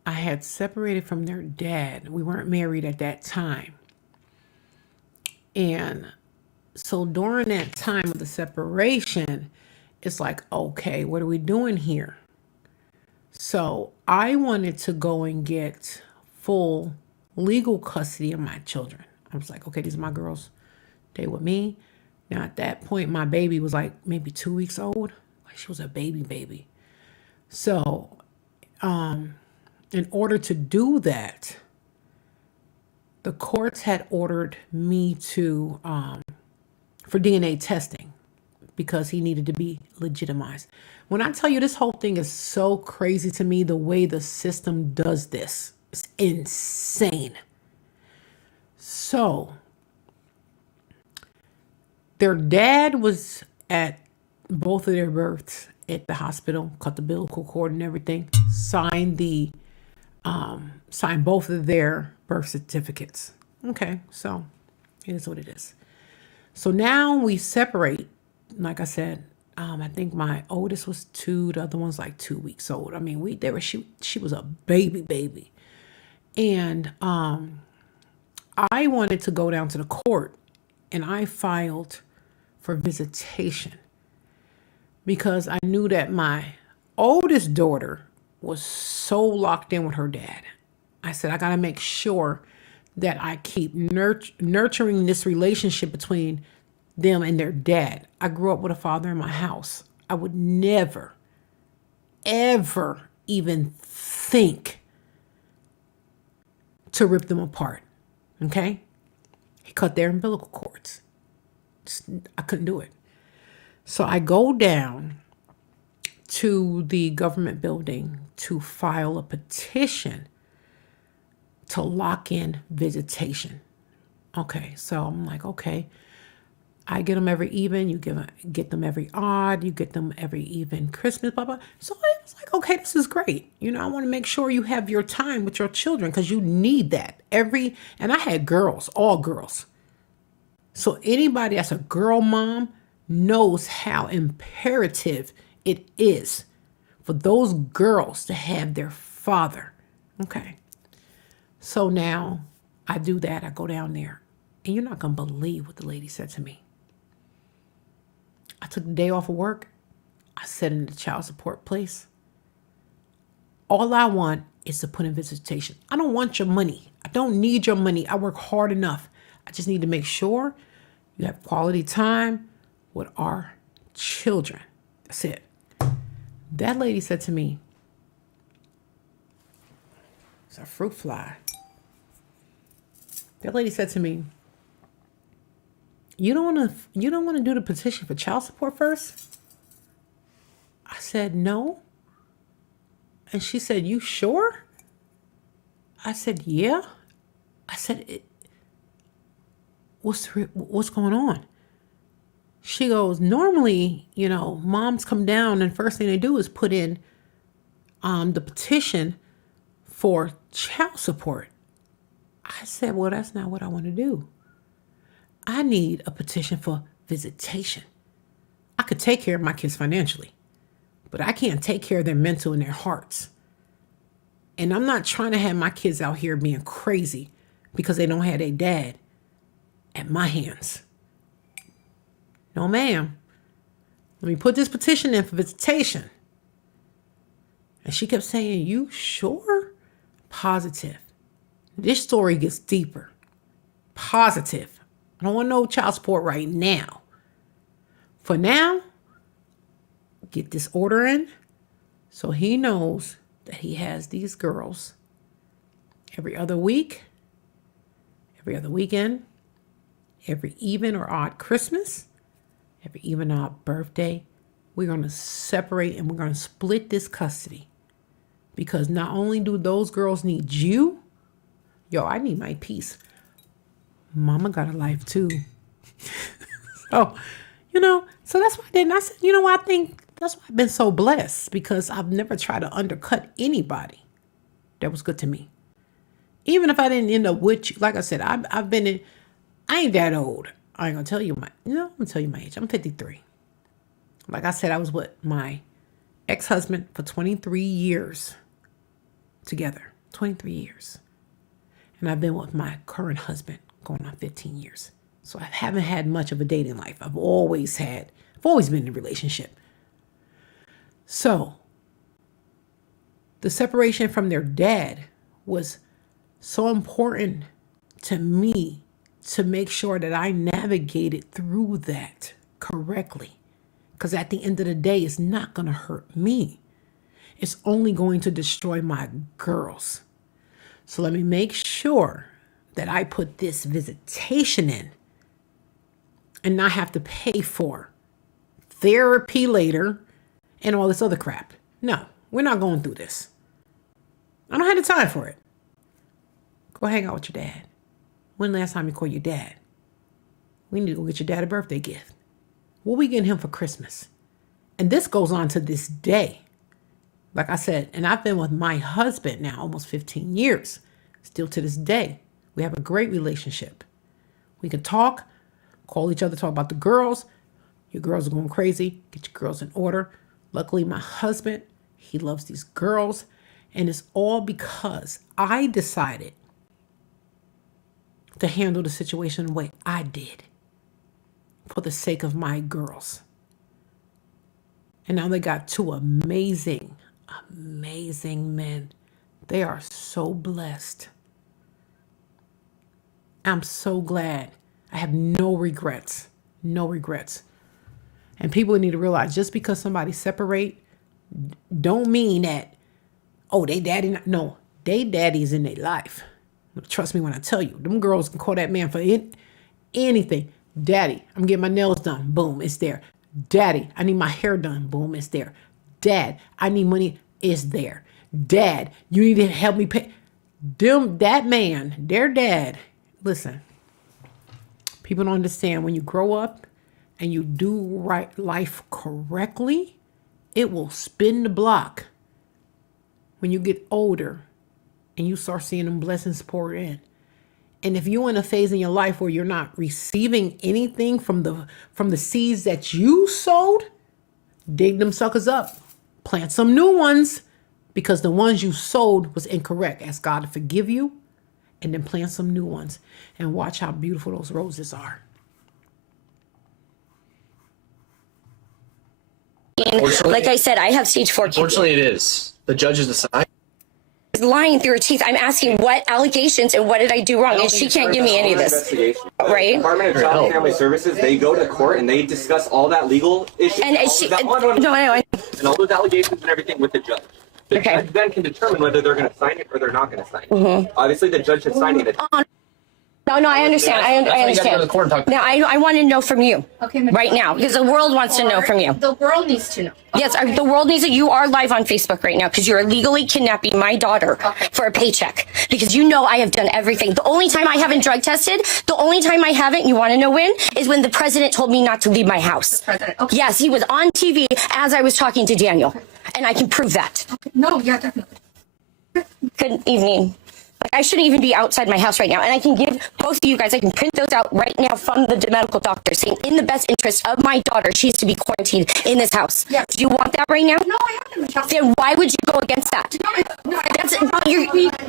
I had separated from their dad. We weren't married at that time. And so during that time of the separation, it's like, okay, what are we doing here? So I wanted to go and get full legal custody of my children. I was like, okay, these are my girls. They with me. Now at that point, my baby was like maybe 2 weeks old. Like she was a baby. So, in order to do that, the courts had ordered me to, for DNA testing because he needed to be legitimized. When I tell you this whole thing is so crazy to me, the way the system does this, it's insane. So their dad was at both of their births at the hospital, cut the umbilical cord and everything, signed both of their birth certificates. Okay, so it is what it is. So now we separate. Like I said, I think my oldest was 2, the other one's like 2 weeks old. I mean, she was a baby. And I wanted to go down to the court, and I filed for visitation because I knew that my oldest daughter was so locked in with her dad. I said, I got to make sure that I keep nurturing this relationship between them and their dad. I grew up with a father in my house. I would never, ever even think to rip them apart. Okay? He cut their umbilical cords. I couldn't do it. So I go down to the government building to file a petition to lock in visitation. Okay, so I'm like, okay, I get them every even, you get them every odd, you get them every even Christmas, blah, blah. So I was like, okay, this is great. You know, I want to make sure you have your time with your children because you need that. And I had girls, all girls. So anybody that's a girl mom knows how imperative it is for those girls to have their father. Okay. So now I do that. I go down there. And you're not going to believe what the lady said to me. I took the day off of work. I sat in the child support place. All I want is to put in visitation. I don't want your money. I don't need your money. I work hard enough. I just need to make sure you have quality time with our children. That's it. That lady said to me, it's a fruit fly. That lady said to me, you don't want to do the petition for child support first? I said, no. And she said, you sure? I said, yeah. I said, what's going on? She goes, normally, you know, moms come down and first thing they do is put in the petition for child support. I said, well, that's not what I want to do. I need a petition for visitation. I could take care of my kids financially, but I can't take care of their mental and their hearts. And I'm not trying to have my kids out here being crazy because they don't have their dad at my hands. No, ma'am. Let me put this petition in for visitation. And she kept saying, you sure? Positive. This story gets deeper. Positive. I don't want no child support right now. For now, get this order in so he knows that he has these girls every other week, every other weekend, every even or odd Christmas, every even or odd birthday. We're going to separate and we're going to split this custody. Because not only do those girls need you, yo, I need my peace. Mama got a life too. So, so that's why I said, I think that's why I've been so blessed, because I've never tried to undercut anybody that was good to me. Even if I didn't end up with you, like I said, I've been in, I ain't that old. I ain't gonna tell you I'm gonna tell you my age. I'm 53. Like I said, I was with my ex-husband for 23 years together. 23 years. And I've been with my current husband going on 15 years. So I haven't had much of a dating life. I've always been in a relationship. So the separation from their dad was so important to me, to make sure that I navigated through that correctly. Because at the end of the day, it's not going to hurt me. It's only going to destroy my girls. So let me make sure that I put this visitation in and not have to pay for therapy later and all this other crap. No, we're not going through this. I don't have the time for it. Go hang out with your dad. When last time you called your dad? We need to go get your dad a birthday gift. What we getting him for Christmas? And this goes on to this day. Like I said, and I've been with my husband now almost 15 years. Still to this day, we have a great relationship. We can talk, call each other, talk about the girls. Your girls are going crazy. Get your girls in order. Luckily, my husband, he loves these girls. And it's all because I decided to handle the situation the way I did for the sake of my girls. And now they got two amazing men. They are so blessed. I'm so glad. I have no regrets. No regrets. And people need to realize, just because somebody separate, don't mean that, oh, they daddy. No, they daddy's in their life. Trust me when I tell you, them girls can call that man for anything. Daddy, I'm getting my nails done. Boom, it's there. Daddy, I need my hair done. Boom, it's there. Dad, I need money. It's there. Dad, you need to help me pay. That man, their dad. Listen, people don't understand, when you grow up and you do right life correctly, it will spin the block. When you get older and you start seeing them blessings pour in. And if you're in a phase in your life where you're not receiving anything from the seeds that you sowed, dig them suckers up. Plant some new ones, because the ones you sowed was incorrect. Ask God to forgive you, and then plant some new ones. And watch how beautiful those roses are. Like I said, I have stage 4 cancer. Unfortunately, it is. The judges decide. Lying through her teeth. I'm asking what allegations and what did I do wrong, and she can't give me any of this. Right? Department of Child and Family Services, they go to court and they discuss all that legal issues. And and all those allegations and everything with the judge. The judge then can determine whether they're going to sign it or they're not going to sign it. Obviously, the judge has signed it. No, I understand. I understand. Now, I want to know from you right now, because the world wants to know from you. The world needs to know. Yes, the world needs to. You are live on Facebook right now because you're illegally kidnapping my daughter for a paycheck, because you know I have done everything. The only time I haven't drug tested, the only time I haven't, you want to know when, is when the president told me not to leave my house. The president. Okay. Yes, he was on TV as I was talking to Daniel, and I can prove that. No, yeah, definitely. Good evening. I shouldn't even be outside my house right now. And I can give both of you guys, I can print those out right now from the medical doctor saying, in the best interest of my daughter, she's to be quarantined in this house. Yeah. Do you want that right now? No, I have them in the house. Then why would you go against that?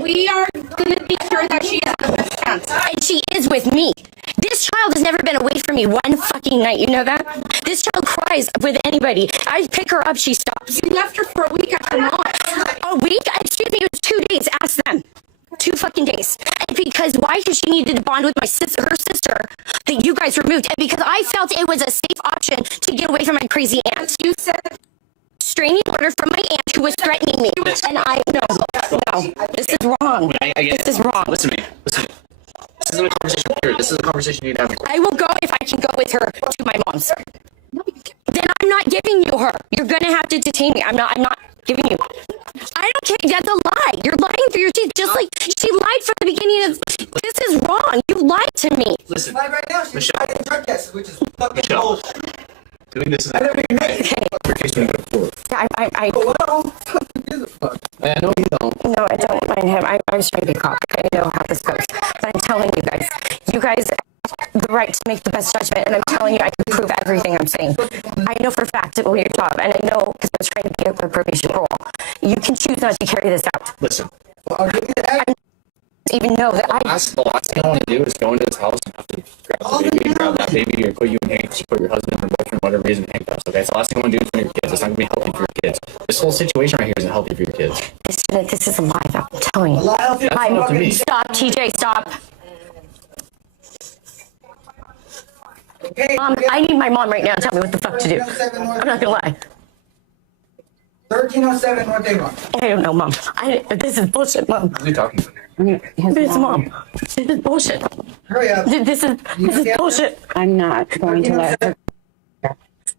We are going to be sure that she is the best chance. And she is with me. This child has never been away from me one fucking night. You know that? This child cries with anybody. I pick her up, she stops. You left her for a week after mom. A week? Excuse me, it was 2 days. Ask them. 2 fucking days. And because why? Because she needed to bond with her sister that you guys removed. And because I felt it was a safe option to get away from my crazy aunt. You said restraining order from my aunt who was threatening me. And no, this is wrong. This is wrong. Listen to me. This isn't a conversation here. This is a conversation you need to have. I will go if I can go with her to my mom's. Then I'm not giving you her. You're gonna have to detain me. I'm not giving you. I don't Okay, that's a lie. You're lying through your teeth, just like she lied from the beginning of. This is wrong. You lied to me. Listen, Like right now, she's Michelle. fighting drug tests, which is fucking Michelle. bullshit. Doing this is I never even met you. Okay. your case when you go to court. I Well, fuck who gives a fuck? I know you don't. no, I don't mind him. I was trying to be caught. I know how this goes. But I'm telling you guys have the right to make the best judgment, and I'm telling you, I can prove everything I'm saying. I know for a fact it will be your job, and I know because I was trying to be a probation role. You can choose not to carry this out. Listen. Well, I'll give you that. Even know that The last thing I want to do is go into this house and have to grab the baby, grab that baby, or put you in handcuffs, put your husband or boyfriend, whatever it is, in handcuffs. Okay, it's the last thing I want to do for your kids. It's not going to be healthy for your kids. This whole situation right here isn't healthy for your kids. This is a lie, though. I'm telling you. That's not up to me. Stop, TJ, stop. Okay. I need my mom right now to tell me what the fuck to do. I'm not gonna lie. 1307 North Avon. I don't know, Mom. This is bullshit, Mom. What are you talking about? This is Mom. This is bullshit. Hurry up. This is bullshit. I'm not going to let her.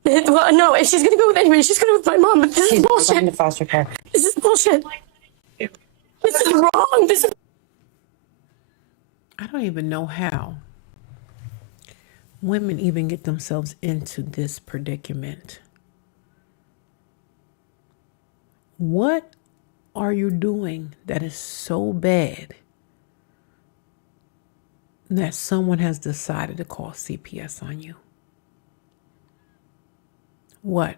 Well, no, if she's gonna go with anybody, she's gonna go with my mom. But this is bullshit. Going to foster care. This is bullshit. This is wrong. This is. I don't even know how women even get themselves into this predicament. What are you doing that is so bad that someone has decided to call CPS on you? What?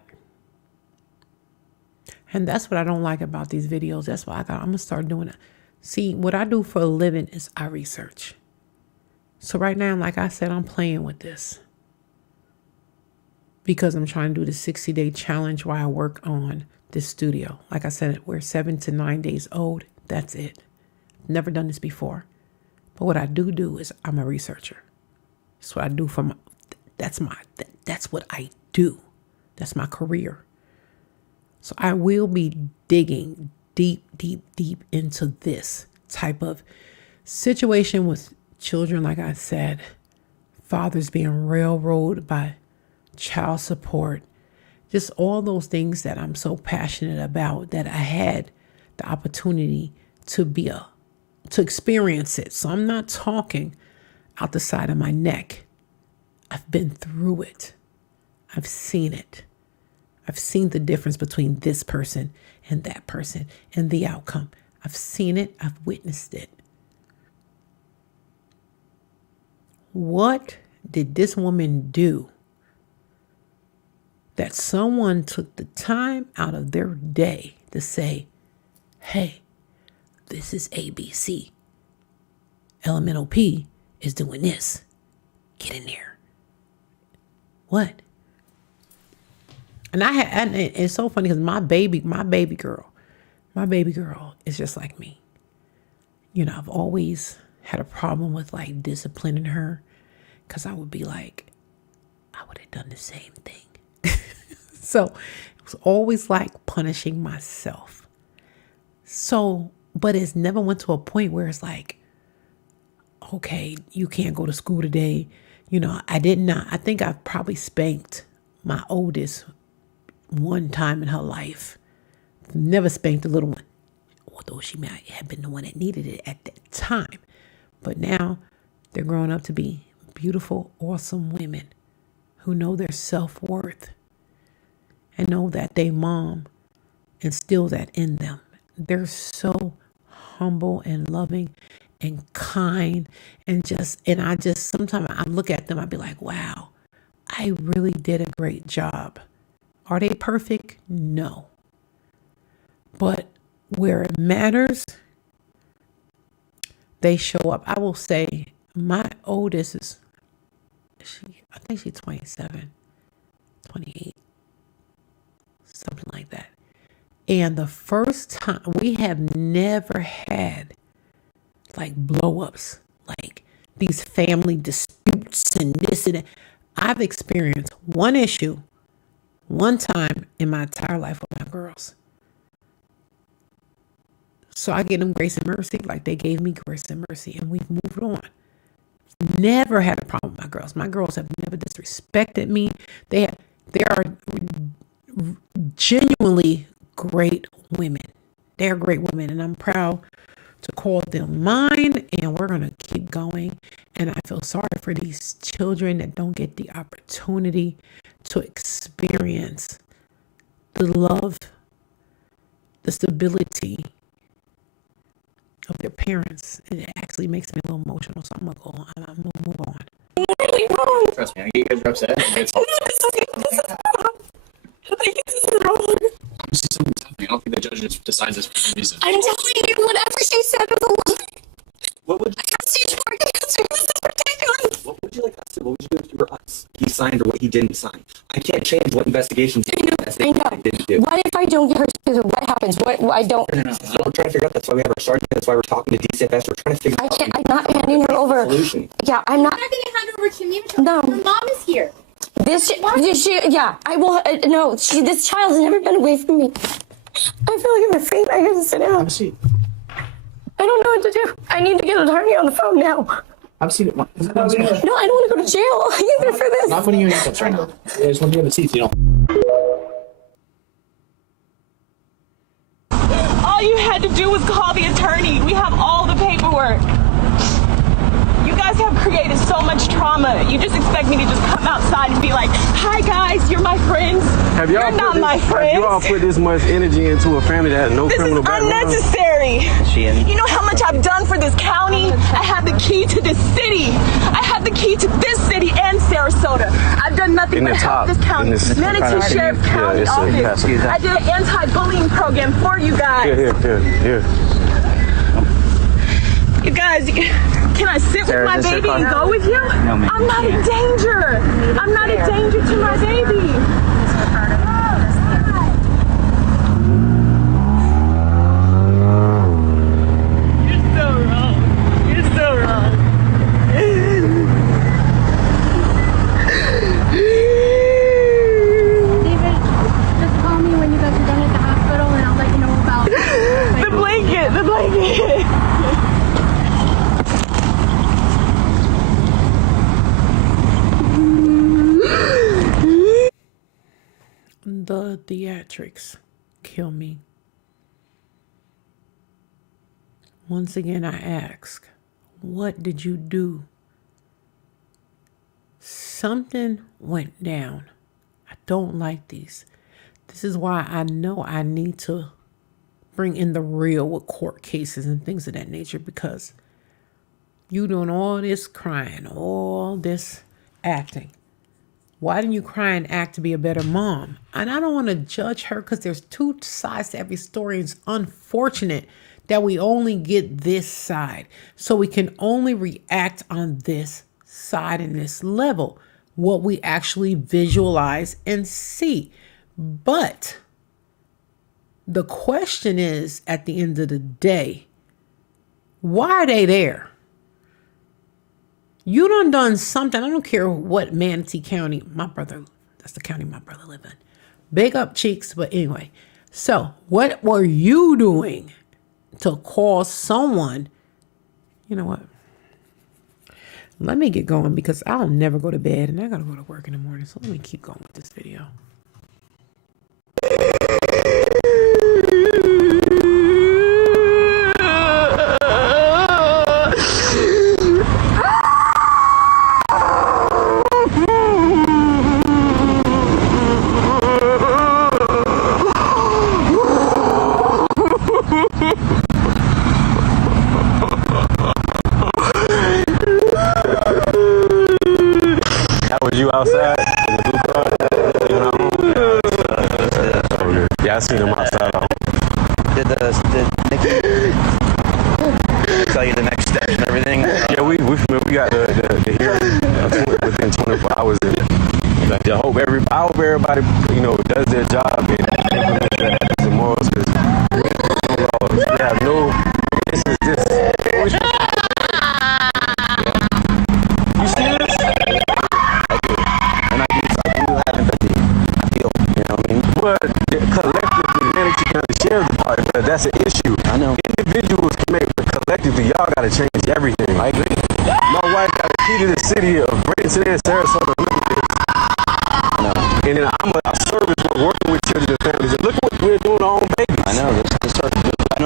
And that's what I don't like about these videos. That's why I'm going to start doing it. See, what I do for a living is I research. So right now, like I said, I'm playing with this because I'm trying to do the 60-day challenge while I work on this studio. Like I said, we're 7 to 9 days old. That's it. Never done this before. But what I do is I'm a researcher. That's what I do for that's what I do. That's my career. So I will be digging deep into this type of situation with children. Like I said, fathers being railroaded by child support, just all those things that I'm so passionate about, that I had the opportunity to experience it. So I'm not talking out the side of my neck. I've been through it. I've seen it. I've seen the difference between this person and that person and the outcome. I've seen it. I've witnessed it. What did this woman do that someone took the time out of their day to say, hey, this is ABC. Elemental P is doing this. Get in there. What? And it's so funny because my baby girl is just like me. You know, I've always had a problem with like disciplining her because I would be like, I would have done the same thing. So it was always like punishing myself. So, but it's never went to a point where it's like, okay, you can't go to school today. You know, I think I probably spanked my oldest one time in her life. Never spanked the little one, although she might have been the one that needed it at that time. But now they're growing up to be beautiful, awesome women who know their self-worth and know that they mom instilled that in them. They're so humble and loving and kind and I just sometimes I look at them, I'd be like, wow, I really did a great job. Are they perfect? No. But where it matters, they show up. I will say my oldest I think she's 27, 28, something like that. And the first time, we have never had like blow-ups, like these family disputes and this and that. I've experienced one issue one time in my entire life with my girls. So I give them grace and mercy like they gave me grace and mercy, and we've moved on. Never had a problem with my girls. My girls have never disrespected me. They are genuinely great women. They're great women, and I'm proud to call them mine, and we're going to keep going. And I feel sorry for these children that don't get the opportunity to experience the love, the stability of their parents. It actually makes me a little emotional, so I'm gonna move on. Trust me, I get you guys are upset. It's all. Something's happening. I don't think the judge just decides this for a reason. I'm telling you, whatever she said was a lie. What would I got stage 4 cancer. This is ridiculous. What would you like us to? What would you do if you were us? He signed or what he didn't sign. I can't change what investigations he didn't do. What if I don't get her together? What happens? What I don't. That's what we're trying to figure out. That's why we have our sergeant. That's why we're talking to DCFS. We're trying to figure out. I'm not handing her over. Solution. Yeah, I'm not. I'm not going to hand over to me. No. Her mom is here. I will. No, this child has never been away from me. I feel like I'm afraid. I gotta sit down. Have a seat. I don't know what to do. I need to get an attorney on the phone now. Have a seat. No, I don't want to go to jail either for this. I'm not putting you in handcuffs right now. I just want you to have a seat, you know. All you had to do was call the attorney. We have all the paperwork. You guys have created so much trauma. You just expect me to just come outside and be like, hi guys, you're my friends. You're not my friends. Have you all put this much energy into a family that has no criminal background? This is unnecessary. You know how much I've done for this county? I have the key to this city. I have the key to this city and Sarasota. I've done nothing but help this county. Manatee Sheriff County Office. I did an anti-bullying program for you guys. Here. You guys, can I sit with my baby and go with you? No, ma'am. I'm not a danger. I'm not a danger to my baby. You're so wrong. You're so wrong. David, just call me when you guys are done at the hospital and I'll let you know about The blanket. The theatrics kill me. Once again, I ask, what did you do? Something went down. I don't like these. This is why I know I need to bring in the real with court cases and things of that nature, because you doing all this crying, all this acting. Why didn't you cry and act to be a better mom? And I don't want to judge her because there's two sides to every story. It's unfortunate that we only get this side. So we can only react on this side and this level, what we actually visualize and see. But the question is, at the end of the day, why are they there? You done something. I don't care what Manatee County, that's the county my brother live in. Big up cheeks, but anyway. So what were you doing to cause someone, you know what? Let me get going because I'll never go to bed and I gotta go to work in the morning. So let me keep going with this video. You outside? Yeah, I seen him outside. Did Nikki tell you the next steps and everything? Yeah, we got the hearing within 24 hours. I hope everybody does their job and implements the ethics and morals, because we have no. This is this. You serious? But collectively, Manatee County Sheriff's Department, that's an issue. I know. Individuals can make, but collectively, y'all got to change everything. I agree. My wife got a key to the city of Branson and Sarasota. Look at this. No. And then I'm a service worker working with children and families. And look what we're doing to our own babies. I know. This starts to look like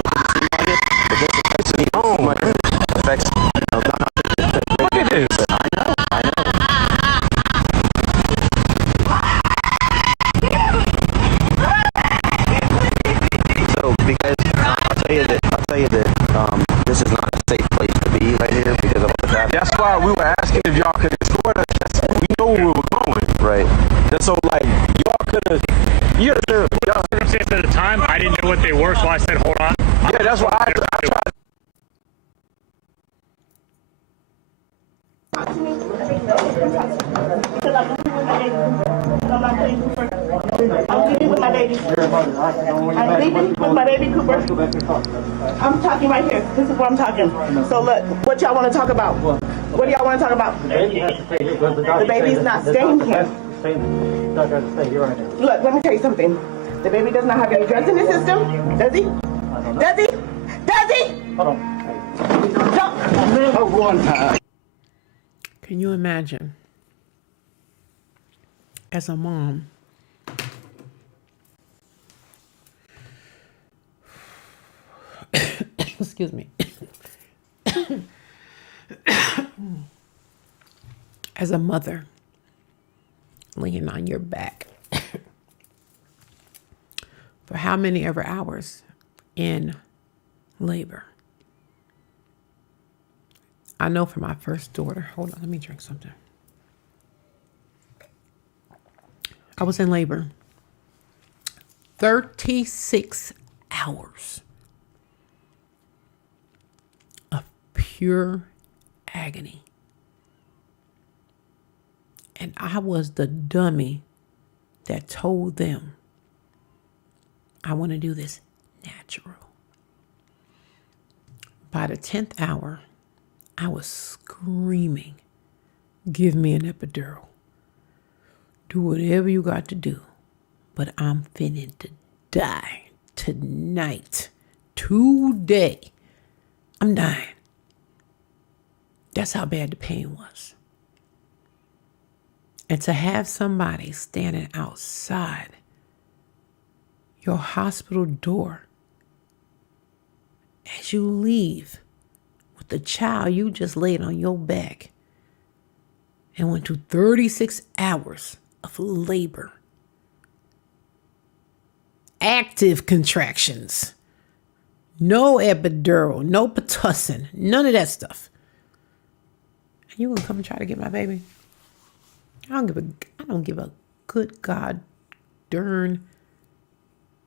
way worse why I said hold on. Yeah, that's why I tried. I'm leaving with my baby. I'm leaving with my baby Cooper. I'm talking right here. This is what I'm talking. So look, what y'all want to talk about? What do y'all want to talk about? The baby's not staying here. Look, let me tell you something. The baby does not have any drugs in his system. Does he? Does he? Does he? Hold on. One time. Can you imagine, as a mom, excuse me, as a mother, laying on your back for how many ever hours in labor? I know for my first daughter, hold on, let me drink something. I was in labor 36 hours of pure agony. And I was the dummy that told them, I want to do this natural. By the 10th hour, I was screaming, give me an epidural. Do whatever you got to do, but I'm finna to die tonight, today. I'm dying. That's how bad the pain was. And to have somebody standing outside your hospital door as you leave with the child you just laid on your back and went to 36 hours of labor, active contractions, no epidural, no Pitocin, none of that stuff. And you gonna come and try to get my baby? I don't give a good God darn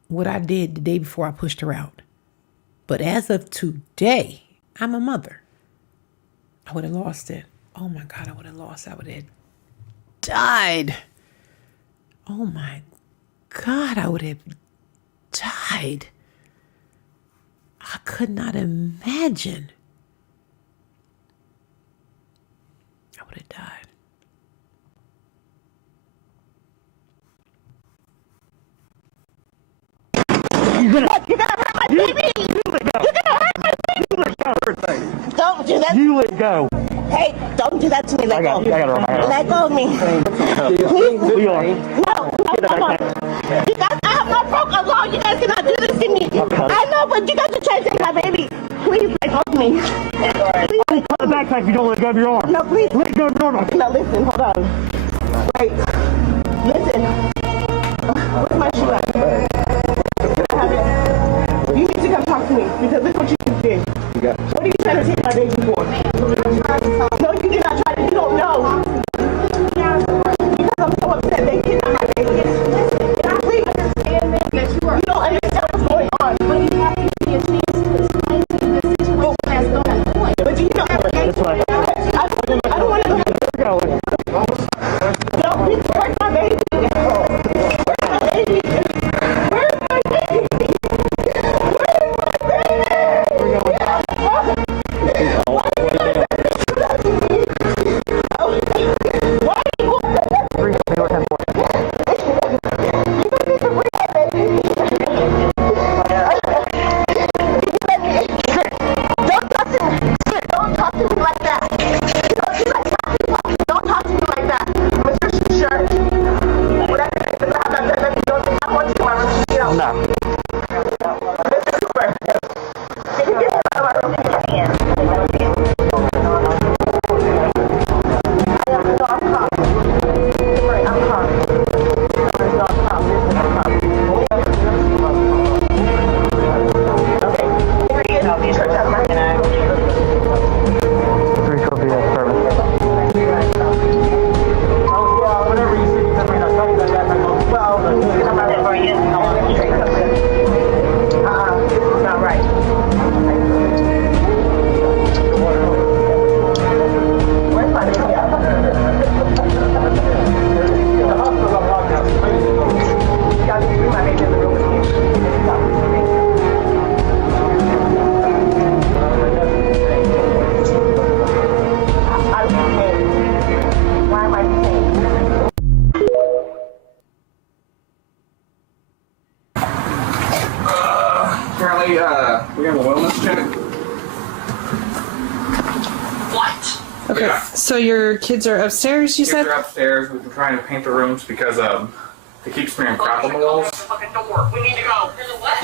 what I did the day before I pushed her out. But as of today, I'm a mother. I would have lost it. Oh my God, I would have lost it. I would have died. Oh my God, I would have died. I could not imagine. I would have died. You're gonna hurt my baby! You're gonna hurt my baby! Don't do that. You let go. Hey, don't do that to me. Let go. Let go of me. Please. No, come on. You guys, I have not broke a law. You guys cannot do this to me. I know, but you guys are trying to take my baby. Please let go of me. Please. I'll cut the backpack if you don't let go of your arm. No, please. Let go of your arm. No, listen, hold on. Wait. Listen. Where's my shoe at? You need to come talk to me because look what you just did. What are you trying to take my baby for? No, you did not try to. You don't know. Because I'm so upset they kidnapped my baby. Please. You don't understand what's going on. But you have to give me a chance to explain to you the situation that's going on. But you don't. I don't want to go. No, please, where's my baby? Where's my baby? Where's my baby? Where's my baby? we have a wellness check. What? Okay, Yeah. so your kids are upstairs, you said? Kids are upstairs. We've been trying to paint the rooms because they keep smearing crap on the walls. Fucking door. We need to go. There's a what?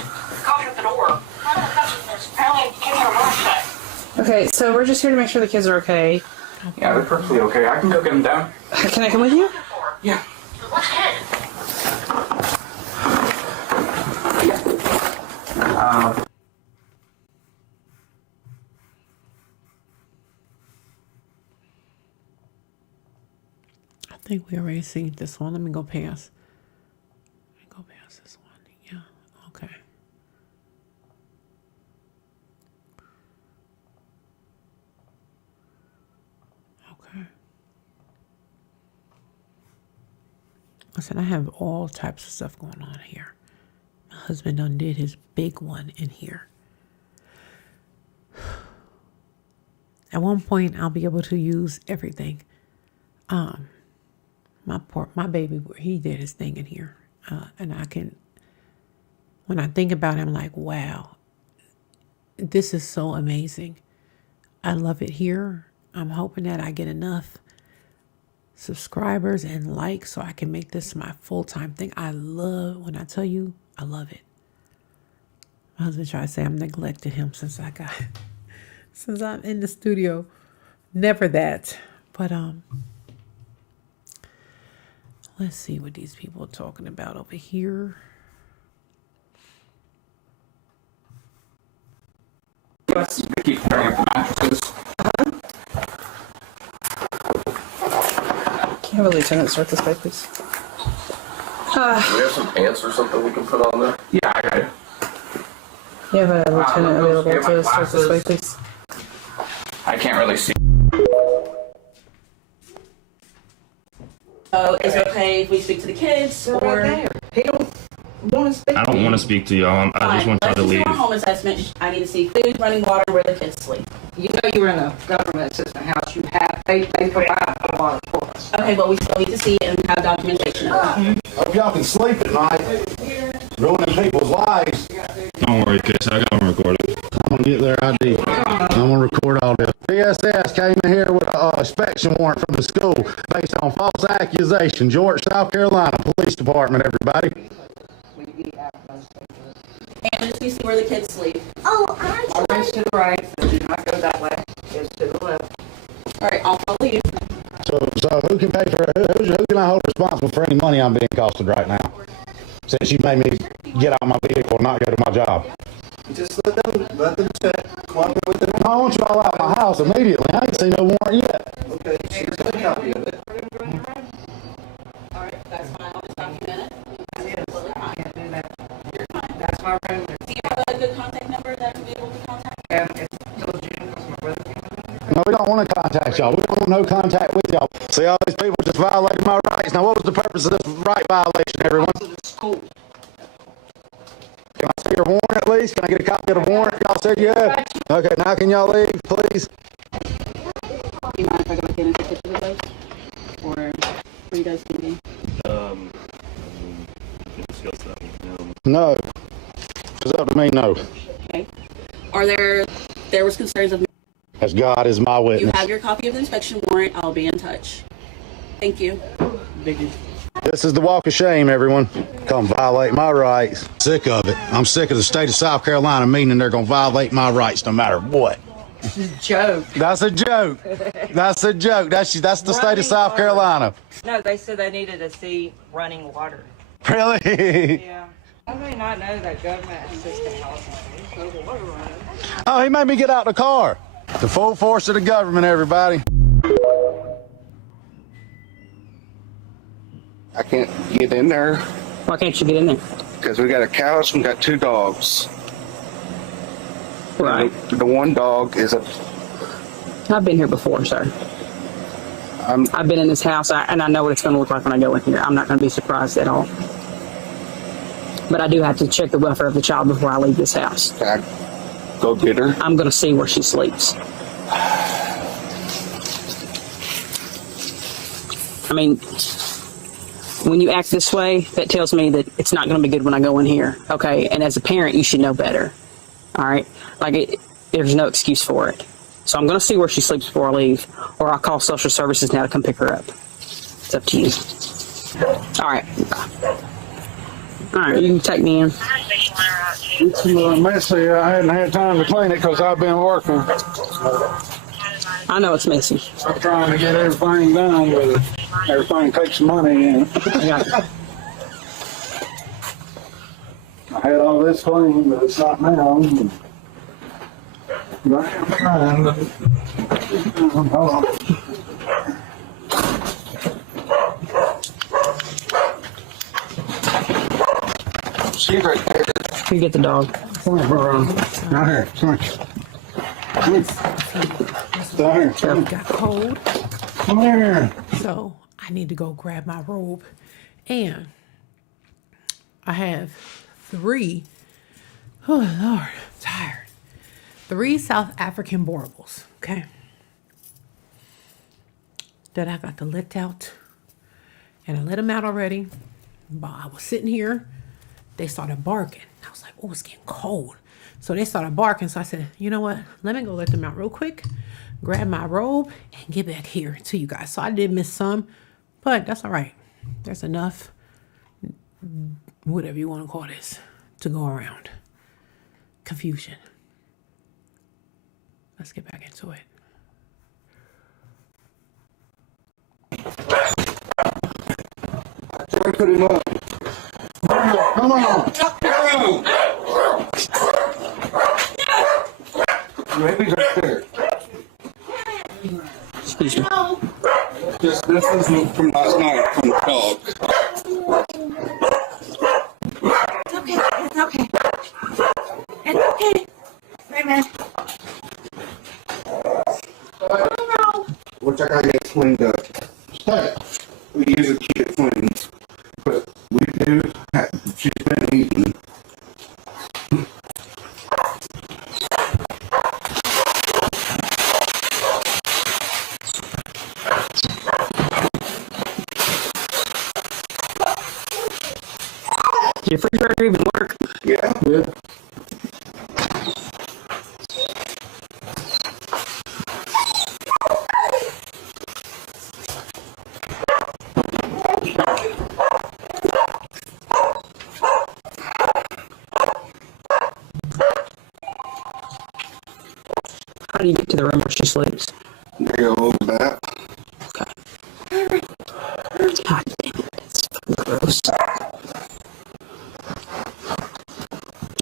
Coffee at the door. Apparently, kids are upset. Okay, so we're just here to make sure the kids are okay. Yeah, they're perfectly okay. I can go get them down. Can I come with you? Yeah. What kid? I think we already seen this one. Let me go past. This one. Yeah. Okay. Okay. Listen, I have all types of stuff going on here. My husband undid his big one in here. At one point, I'll be able to use everything. My baby, he did his thing in here. And I can, when I think about it, I'm like, wow, this is so amazing. I love it here. I'm hoping that I get enough subscribers and likes so I can make this my full-time thing. When I tell you, I love it. My husband tried to say I'm neglected him since I'm in the studio. Never that. But, let's see what these people are talking about over here. We keep tearing up the mattresses. Can you have a lieutenant start this way, please? Do we have some pants or something we can put on there? Yeah, I got it. You have a lieutenant available to start this way, please? I can't really see. So is it okay if we speak to the kids or? He don't want to speak. I don't want to speak to y'all. I just want y'all to Let's leave. do a home assessment. I need to see food, running water, where the kids sleep. You know you're in a government assistant house. You have they provide the water for us. Okay, but we still need to see it and have documentation of it. Hope y'all can sleep at night, ruining people's lives. Don't worry, Chris. I got them recorded. I'm gonna get their ID. I'm gonna record all this. DSS came in here with an inspection warrant from the school based on false accusation. George, South Carolina Police Department, everybody. And I just need to see where the kids sleep. Oh, orange to the right, so do not go that way. It's to the left. All right, I'll follow you. So who can pay for who can I hold responsible for any money I'm being costed right now? Since you made me get out of my vehicle and not go to my job. Just let them check. Come on with it. I want you all out of my house immediately. I ain't seen no warrant yet. Okay, here's a copy of it. All right, that's fine. I'll just document it. That's my room. Do you have a good contact number that I can be able to contact? No, we don't want to contact y'all. We don't want no contact with y'all. See, all these people just violated my rights. Now, what was the purpose of this right violation, everyone? School. Can I see your warrant at least? Can I get a copy of the warrant y'all said you had? Okay, now can y'all leave, please? Do you mind if I go back in and take pictures of those? Or what you guys thinking? No. It's up to me, no. Okay. There was concerns of As God is my you witness. have your copy of the inspection warrant. I'll be in touch. Thank you. This is the walk of shame, everyone. Come violate my rights. Sick of it. I'm sick of the state of South Carolina meaning they're going to violate my rights no matter what. This is a joke. That's a joke. That's a joke. That's the state of South Carolina. No, they said they needed to see running water. Really? Yeah. I may not know that government assistant housing. Oh, he made me get out the car. The full force of the government, everybody. I can't get in there. Why can't you get in there? Because we got a couch and got two dogs. Right. The one dog is a... I've been here before, sir. I've been in this house, and I know what it's going to look like when I go in here. I'm not going to be surprised at all. But I do have to check the welfare of the child before I leave this house. Go get her. I'm going to see where she sleeps. I mean, when you act this way, that tells me that it's not going to be good when I go in here, okay? And as a parent, you should know better. All right, there's no excuse for it. So I'm gonna see where she sleeps before I leave, or I'll call social services now to come pick her up. It's up to you. All right. All right, you can take me in. It's a little messy. I hadn't had time to clean it because I've been working. I know it's messy. I'm trying to get everything done, but everything takes money. And I had all this clean, but it's not now. But I am trying. Hold on. She's right there. You get the dog. Come here, right here. Come here. It got cold. Come here. So I need to go grab my robe. And I have 3, oh Lord, I'm tired. 3 South African baubles, okay? That I got to let out. And I let them out already. But I was sitting here. They started barking. I was like, oh, it's getting cold. So they started barking. So I said, you know what? Let me go let them out real quick. Grab my robe and get back here to you guys. So I did miss some. But that's all right. There's enough, whatever you want to call this, to go around. Confusion. Let's get back into it. Put him up. Come on. Maybe right there. Excuse me. This is from last night from the dog. It's okay. It's okay. It's okay. Wait a minute. Which I gotta get cleaned up. We usually keep it clean, but we do. She's been eating. Your refrigerator even work? Yeah. Good. How do you get to the room where she sleeps? There you go, over that. God damn it, that's fucking gross.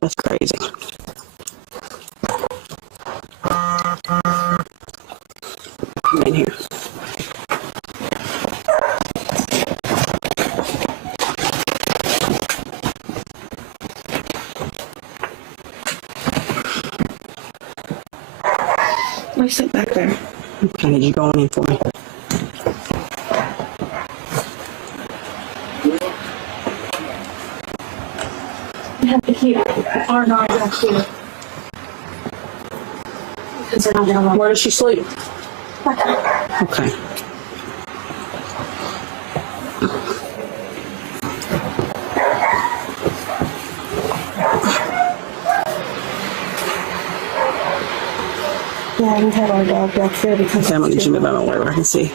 That's crazy. Come in here. Let me sit back there. Okay, I need you going in for me. You have to keep our knives up here. Because I don't know. Where does she sleep? Okay. Yeah, we have our dog back there because Okay, I'm gonna need you to move out of my way where I can see.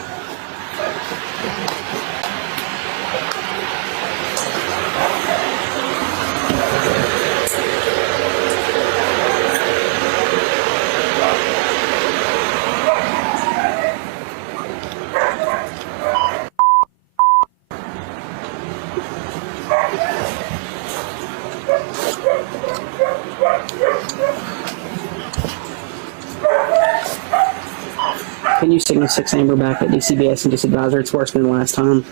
Can you signal 6 Amber back at DCBS and just advise her it's worse than last time?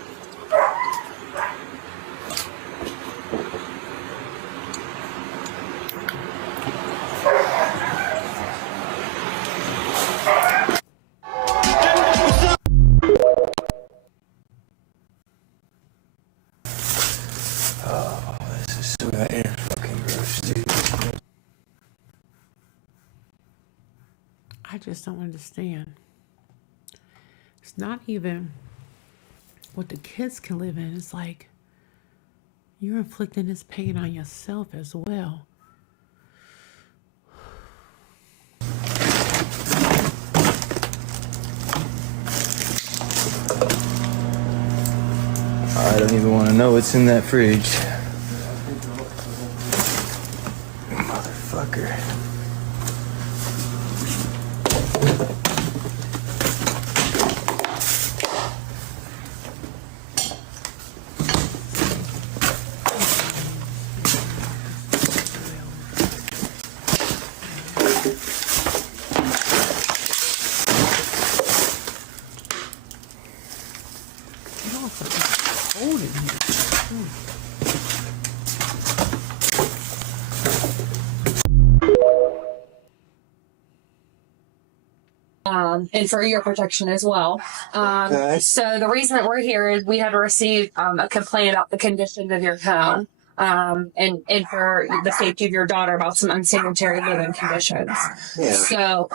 Oh, this is so goddamn fucking gross, dude. I just don't understand. It's not even what the kids can live in. It's like you're inflicting this pain on yourself as well. I don't even want to know what's in that fridge. Motherfucker. Cold in here. And for your protection as well. Okay. So the reason that we're here is we have received a complaint about the conditions of your home, and for the safety of your daughter about some unsanitary living conditions. Yeah. So,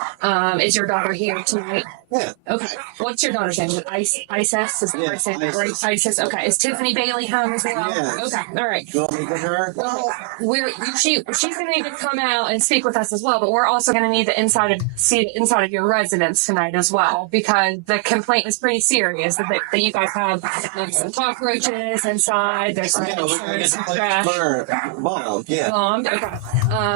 is your daughter here tonight? Yeah. Okay. What's your daughter's name? Isis? Is that Yeah, right? Saying that Isis. right? Isis. Okay. Is Tiffany Bailey home as well? Yeah. Okay. All right. You want me to get her? Well, she's going to need to come out and speak with us as well, but we're also going to need to see the inside of your residence tonight as well, because the complaint is pretty serious that you guys have some cockroaches inside. There's some trash. Bombed, yeah. Bombed. Okay.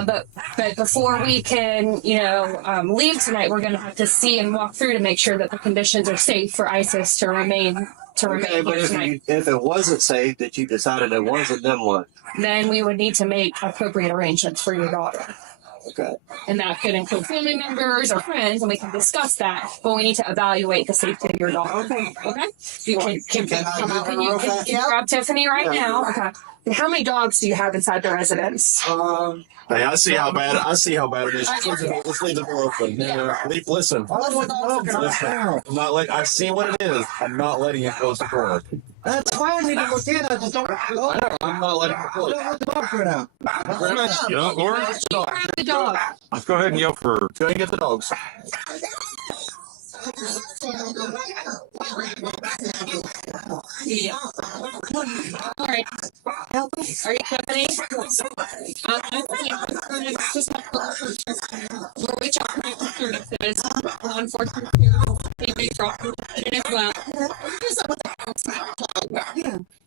But before we can, leave tonight, we're going to have to see and walk through to make sure that the conditions are safe for ISIS to remain. Okay, but if it wasn't safe, that you decided it wasn't, then what? Then we would need to make appropriate arrangements for your daughter. Okay. And that could include family members or friends, and we can discuss that. But we need to evaluate the safety of your daughter. Okay. Okay. Can you grab Tiffany right now? Okay. How many dogs do you have inside the residence? Hey, I see how bad it is. Let's leave the door open. Listen. I'm not letting. I see what it is. I'm not letting it close the door. That's why I need to look in. I just don't. I'm not letting it close. Don't let the dog run out. You know, Laura? Grab the dog. Let's go ahead and yell for her. Go ahead and get the dogs. Yeah. All right. Are you Tiffany? We'll reach out to my services. Unfortunately, he may drop it as well.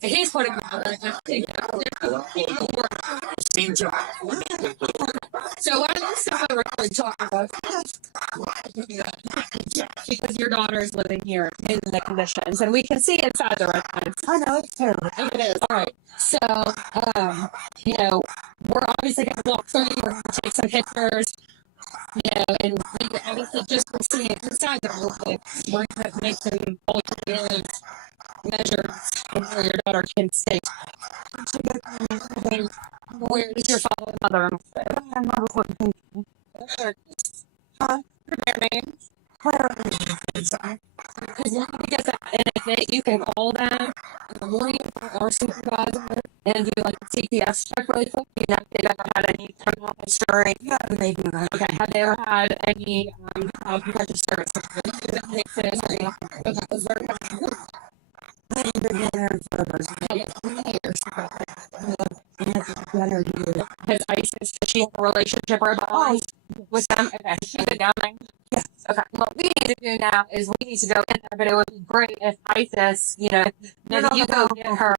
He's putting So why don't we stop and talk about because your daughter is living here in the conditions, and we can see inside the residence. I know, it's terrible. It is. All right. So, we're obviously going to walk through, we're going to take some pictures, and we can obviously just from seeing it inside the room, we're going to make some alternative measures where your daughter can stay. Where is your father and mother? Their names? Because you can call them in the morning or supervisor and do like a CPS check really quick. They've ever had any criminal history. Yeah, they do that. Okay, have they ever had any protective services? Okay, that's very good. I haven't been there for 3 years. Has ISIS, does she have a relationship or a bond with them? Okay, she's a down there. Yes. Okay. What we need to do now is we need to go in there, but it would be great if ISIS, maybe you go get her.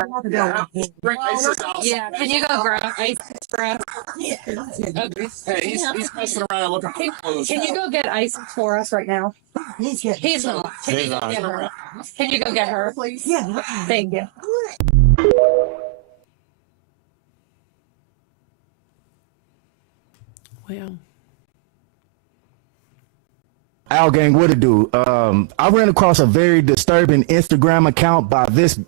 Bring ISIS out. Yeah, can you go grab ISIS for us? Okay. Hey, he's messing around looking for clothes. Can you go get ISIS for us right now? He's not. Can you go get her? Can you go get her, please? Yeah. Thank you. Well, Al Gang, what it do? I ran across a very disturbing Instagram account by this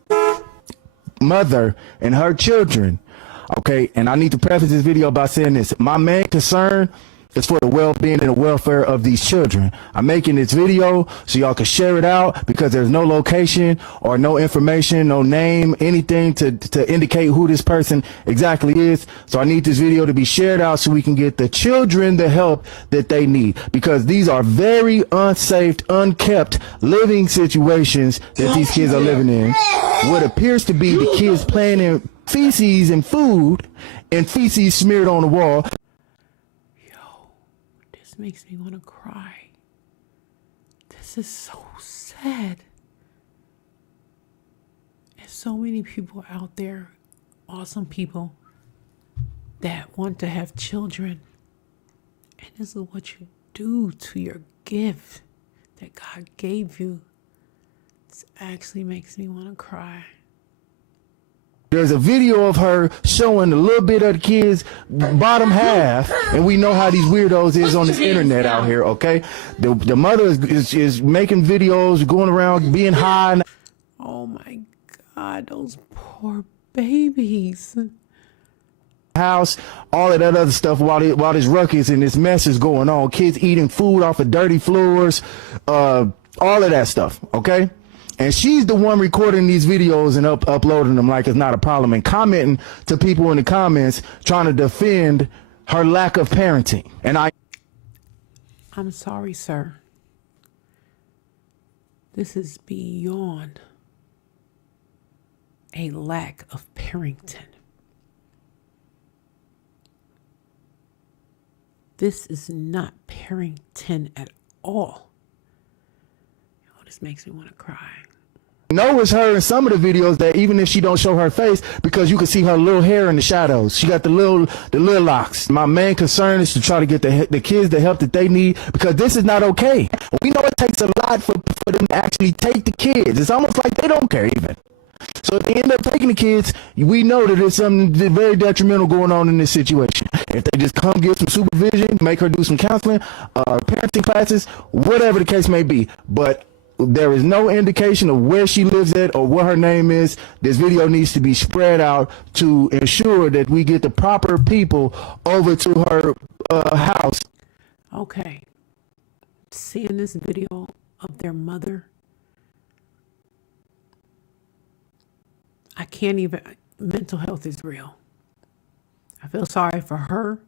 mother and her children. Okay, and I need to preface this video by saying this. My main concern is for the well-being and the welfare of these children. I'm making this video so y'all can share it out because there's no location or no information, no name, anything to indicate who this person exactly is. So I need this video to be shared out so we can get the children the help that they need, because these are very unsafe, unkept living situations that these kids are living in. What appears to be the kids playing in feces and food and feces smeared on the wall. This makes me want to cry. This is so sad. It's so many people out there, awesome people, that want to have children. And this is what you do to your gift that God gave you. This actually makes me want to cry. There's a video of her showing a little bit of the kids' bottom half, and we know how these weirdos is on this internet out here, okay? The mother is making videos, going around being high. Oh my God, those poor babies. House, all of that other stuff while this ruckus and this mess is going on. Kids eating food off of dirty floors, all of that stuff, okay? And she's the one recording these videos and uploading them like it's not a problem and commenting to people in the comments trying to defend her lack of parenting. And I'm sorry, sir. This is beyond a lack of parenting. This is not parenting at all. Oh, this makes me want to cry. know it's her in some of the videos, that even if she don't show her face, because you can see her little hair in the shadows. She got the little locks. My main concern is to try to get the kids the help that they need, because this is not okay. We know it takes a lot for them to actually take the kids. It's almost like they don't care even. So if they end up taking the kids, we know that there's something very detrimental going on in this situation. If they just come get some supervision, make her do some counseling, parenting classes, whatever the case may be. But there is no indication of where she lives at or what her name is. This video needs to be spread out to ensure that we get the proper people over to her house. Okay. Seeing this video of their mother, I can't even, mental health is real. I feel sorry for her,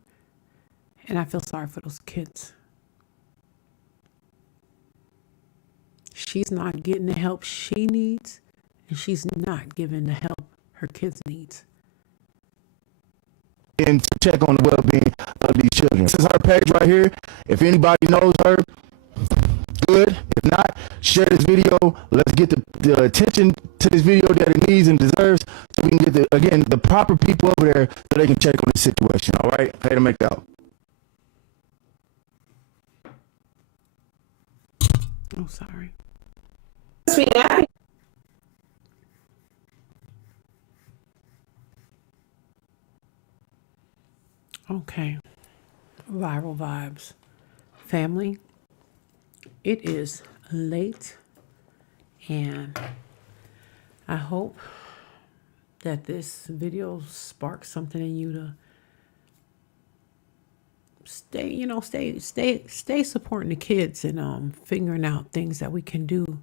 and I feel sorry for those kids. She's not getting the help she needs, and she's not giving the help her kids needs. And to check on the well-being of these children. This is her page right here. If anybody knows her, good. If not, share this video. Let's get the attention to this video that it needs and deserves, so we can get the proper people over there so they can check on this situation. All right, pay to make out. Oh, sorry. Okay. Viral vibes. Family, it is late, and I hope that this video sparks something in you to stay supporting the kids and figuring out things that we can do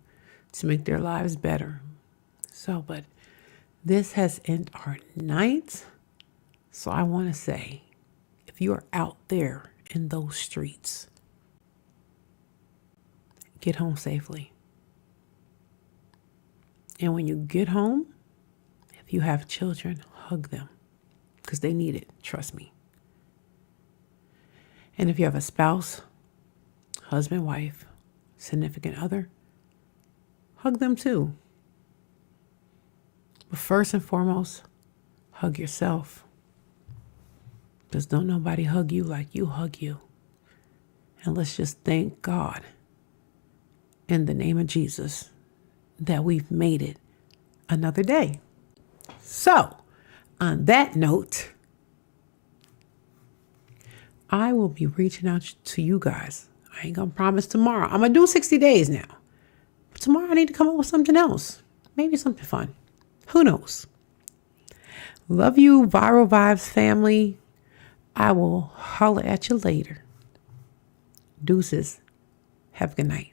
to make their lives better. So, but this has ended our night. So I want to say, if you are out there in those streets, get home safely. And when you get home, if you have children, hug them, because they need it. Trust me. And if you have a spouse, husband, wife, significant other, hug them too. But first and foremost, hug yourself. Because don't nobody hug you like you hug you. And let's just thank God, in the name of Jesus, that we've made it another day. So, on that note, I will be reaching out to you guys. I ain't gonna promise tomorrow. I'm gonna do 60 days now. But tomorrow I need to come up with something else. Maybe something fun. Who knows? Love you, Viral Vibes family. I will holler at you later. Deuces. Have a good night.